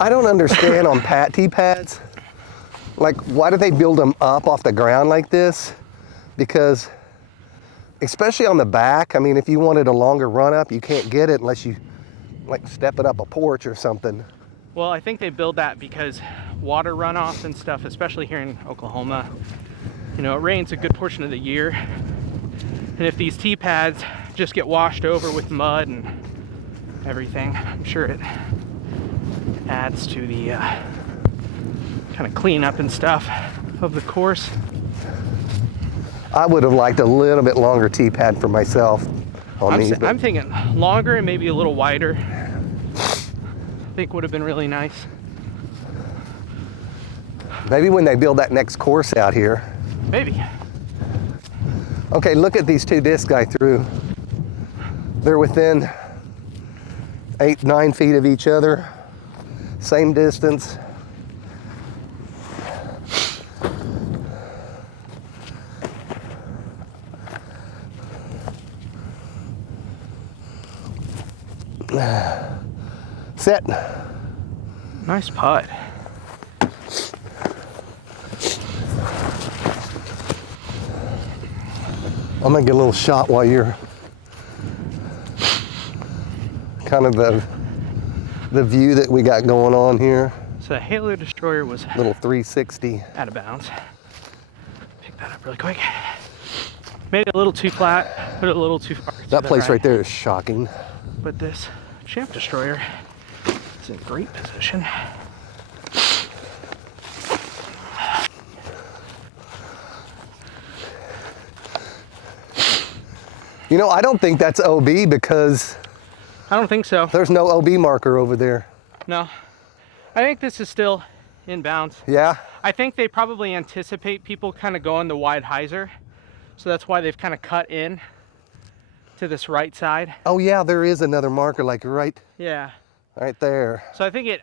I don't understand on T-pads. Like, why do they build them up off the ground like this? Because, especially on the back, I mean, if you wanted a longer run up, you can't get it unless you, like, step it up a porch or something. Well, I think they build that because water runoff and stuff, especially here in Oklahoma, you know, it rains a good portion of the year. And if these T-pads just get washed over with mud and everything, I'm sure it adds to the kind of cleanup and stuff of the course. I would have liked a little bit longer T-pad for myself on these. I'm thinking longer and maybe a little wider. I think would have been really nice. Maybe when they build that next course out here. Maybe. Okay, look at these 2 discs I threw. They're within 8-9 feet of each other. Same distance. Sit. Nice putt. I'm gonna get a little shot while you're kind of the view that we got going on here. So the Halo Destroyer was Little 360. out of bounds. Pick that up really quick. Made it a little too flat, put it a little too far. That place right there is shocking. But this Champ Destroyer is in great position. You know, I don't think that's OB because I don't think so. there's no OB marker over there. No. I think this is still in bounds. Yeah? I think they probably anticipate people kind of going the wide hyzer. So that's why they've kind of cut in to this right side. Oh yeah, there is another marker like right Yeah. there. So I think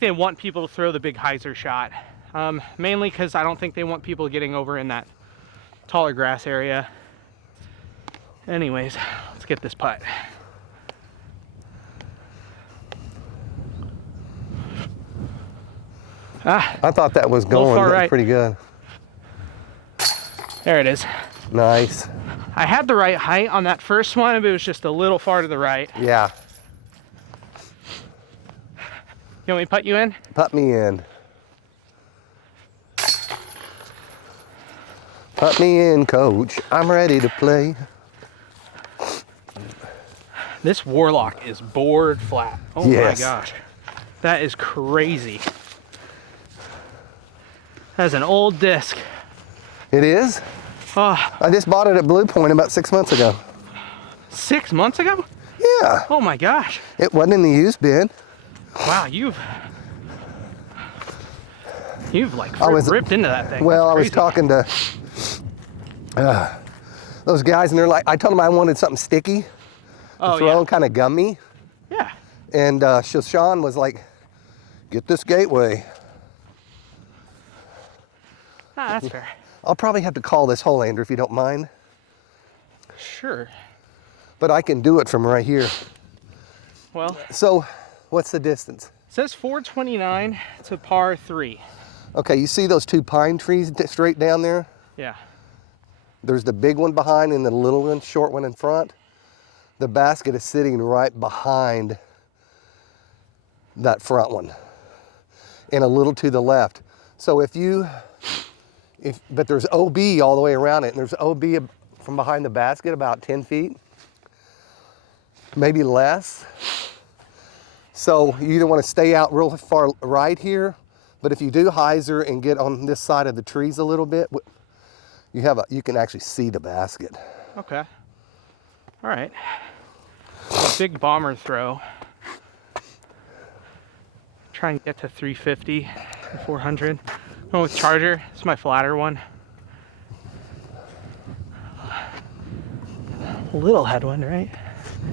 they want people to throw the big hyzer shot. Mainly because I don't think they want people getting over in that taller grass area. Anyways, let's get this putt. I thought that was going far right. pretty good. There it is. Nice. I had the right height on that first one, but it was just a little far to the right. Yeah. You want me to put you in? Put me in. Put me in, coach. I'm ready to play. This Warlock is bored flat. Oh Yes. my gosh. That is crazy. That's an old disc. It is? Oh, I just bought it at Blue Point about 6 months ago. 6 months ago? Yeah. Oh my gosh. It wasn't in the used bin. Wow, you've like I was- ripped into that thing. Well, That's I was crazy. talking to those guys, and they're like, I told them I wanted something sticky to Oh throw yeah. and kind of gummy. Yeah. And Sean was like, get this Gateway. Ah, that's fair. I'll probably have to call this hole, Andrew, if you don't mind. Sure. But I can do it from right here. Well, So, what's the distance? it says 429 to par 3. Okay, you see those two pine trees straight down there? Yeah. There's the big one behind and the little one, short one in front. The basket is sitting right behind that front one and a little to the left. So but there's OB all the way around it, and there's OB from behind the basket about 10 feet, maybe less. So you either want to stay out real far right here, but if you do hyzer and get on this side of the trees a little bit, you can actually see the basket. Okay. All right. Big bomber throw. Try and get to 350 or 400. Going with Charger. This is my flatter one. A little headwind, right?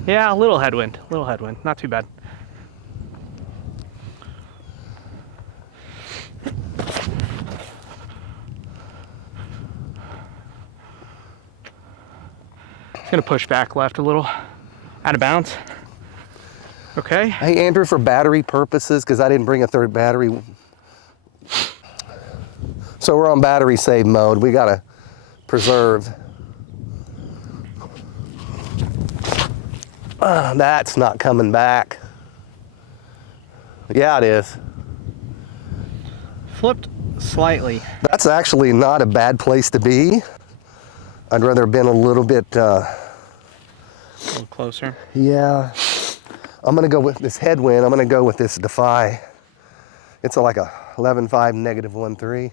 Yeah, a little headwind. Little headwind. Not too bad. Gonna push back left a little. Out of bounds. Okay. Hey, Andrew, for battery purposes, because I didn't bring a third battery, so we're on battery save mode. We gotta preserve. That's not coming back. Yeah, it is. Flipped slightly. That's actually not a bad place to be. I'd rather have been a little bit, A little closer. yeah. I'm gonna go with this headwind. I'm gonna go with this Defy. It's like a 11.5 negative 1.3.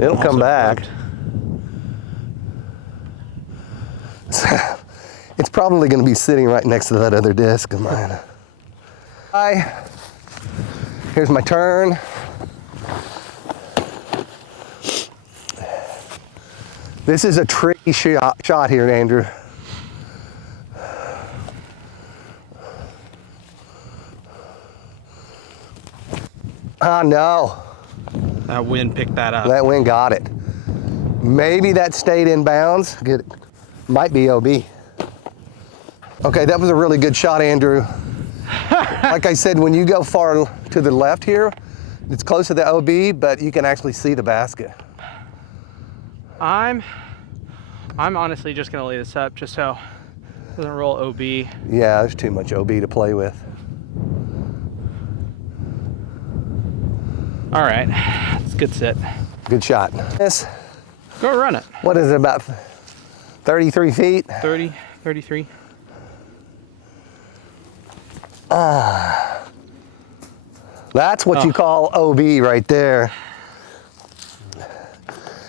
It'll come back. It's probably going to be sitting right next to that other disc of mine. Hi. Here's my turn. This is a tricky shot here, Andrew. Ah, no. That wind picked that up. That wind got it. Maybe that stayed in bounds. Good. Might be OB. Okay, that was a really good shot, Andrew. Like I said, when you go far to the left here, it's close to the OB, but you can actually see the basket. I'm honestly just gonna lay this up just so it doesn't roll OB. Yeah, there's too much OB to play with. All right, it's a good sit. Good shot. Yes. Go run it. What is it, about 33 feet? 30, 33. That's what you call OB right there.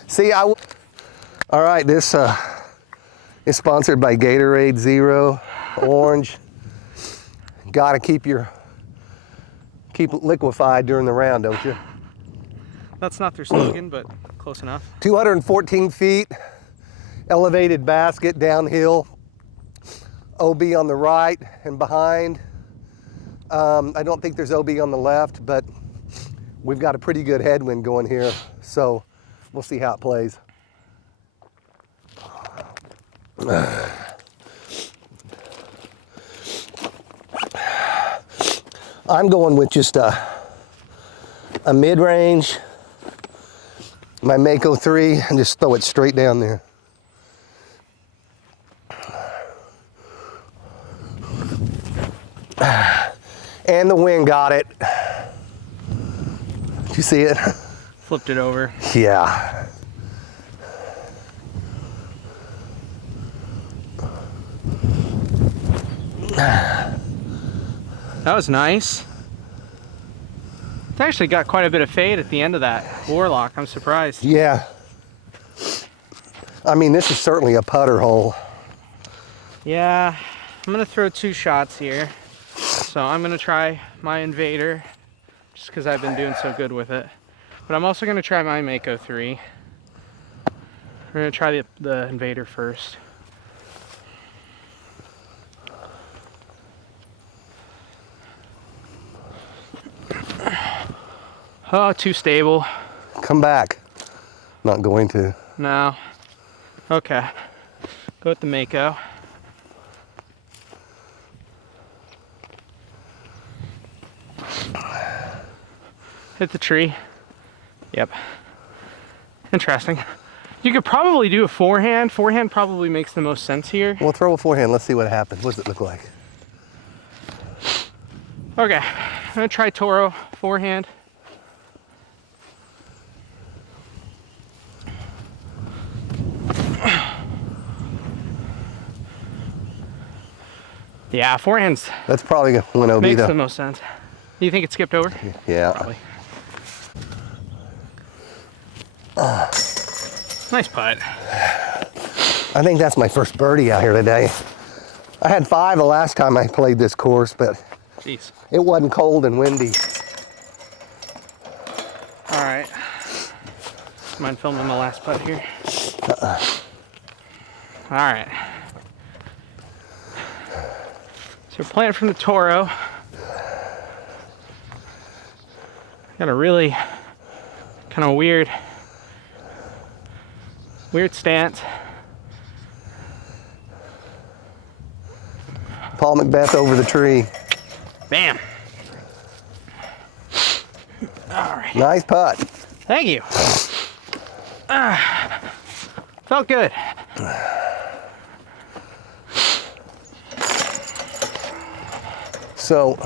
See, all right, this is sponsored by Gatorade Zero Orange. Gotta keep it liquefied during the round, don't you? That's not their slogan, but close enough. 214 feet, elevated basket downhill, OB on the right and behind. I don't think there's OB on the left, but we've got a pretty good headwind going here, so we'll see how it plays. I'm going with just a mid-range, my Mako 3, and just throw it straight down there. And the wind got it. Did you see it? Flipped it over. Yeah. That was nice. It's actually got quite a bit of fade at the end of that Warlock. I'm surprised. Yeah. I mean, this is certainly a putter hole. Yeah, I'm gonna throw 2 shots here. So I'm gonna try my Invader, just because I've been doing so good with it. But I'm also gonna try my Mako 3. We're gonna try the Invader first. Oh, too stable. Come back. Not going to. No. Okay. Go with the Mako. Hit the tree. Yep. Interesting. You could probably do a forehand. Forehand probably makes the most sense here. We'll throw a forehand. Let's see what happens. What does it look like? Okay. I'm gonna try Toro forehand. Yeah, forehands That's probably going to win OB makes though. the most sense. Do you think it skipped over? Yeah. Probably. Nice putt. I think that's my first birdie out here today. I had 5 the last time I played this course, but Jeez. it wasn't cold and windy. All right. Mind filming my last putt here? All right. So we're playing from the Toro. Got a really kind of weird stance. Paul Macbeth over the tree. Bam. All right. Nice putt. Thank you. Felt good. So,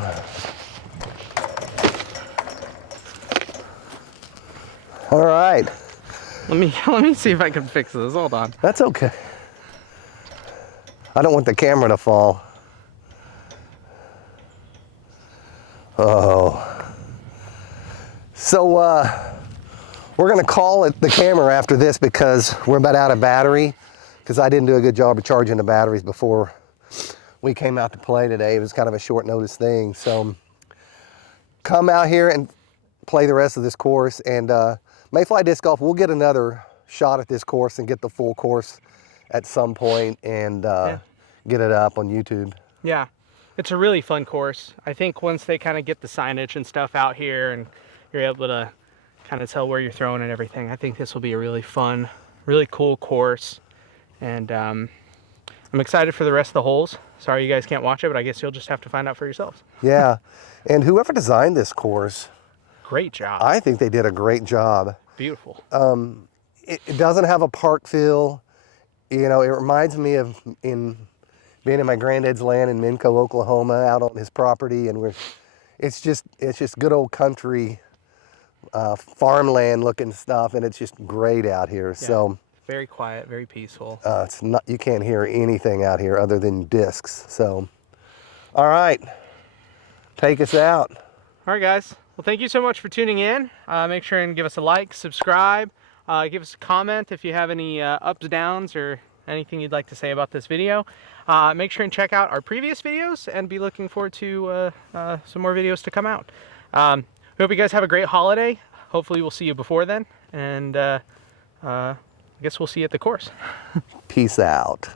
all right. Let me see if I can fix this. Hold on. That's okay. I don't want the camera to fall. Oh. So, we're gonna call it the camera after this because we're about out of battery, because I didn't do a good job of charging the batteries before we came out to play today. It was kind of a short notice thing. So come out here and play the rest of this course, and Mayfly Disc Golf, we'll get another shot at this course and get the full course at some point and get it up on YouTube. Yeah, it's a really fun course. I think once they kind of get the signage and stuff out here and you're able to kind of tell where you're throwing and everything. I think this will be a really fun, really cool course. And I'm excited for the rest of the holes. Sorry you guys can't watch it, but I guess you'll just have to find out for yourselves. Yeah, and whoever designed this course, Great job. I think they did a great job. Beautiful. It doesn't have a park feel. You know, it reminds me of being in my granddad's land in Minco, Oklahoma, out on his property, and it's just good old country farmland looking stuff, and it's just great out here. Yeah. So Very quiet, very peaceful. it's not, you can't hear anything out here other than discs. So, all right, take us out. All right, guys. Well, thank you so much for tuning in. Make sure and give us a like, subscribe, give us a comment if you have any ups, downs, or anything you'd like to say about this video. Make sure and check out our previous videos and be looking forward to some more videos to come out. We hope you guys have a great holiday. Hopefully we'll see you before then. And I guess we'll see you at the course. Peace out.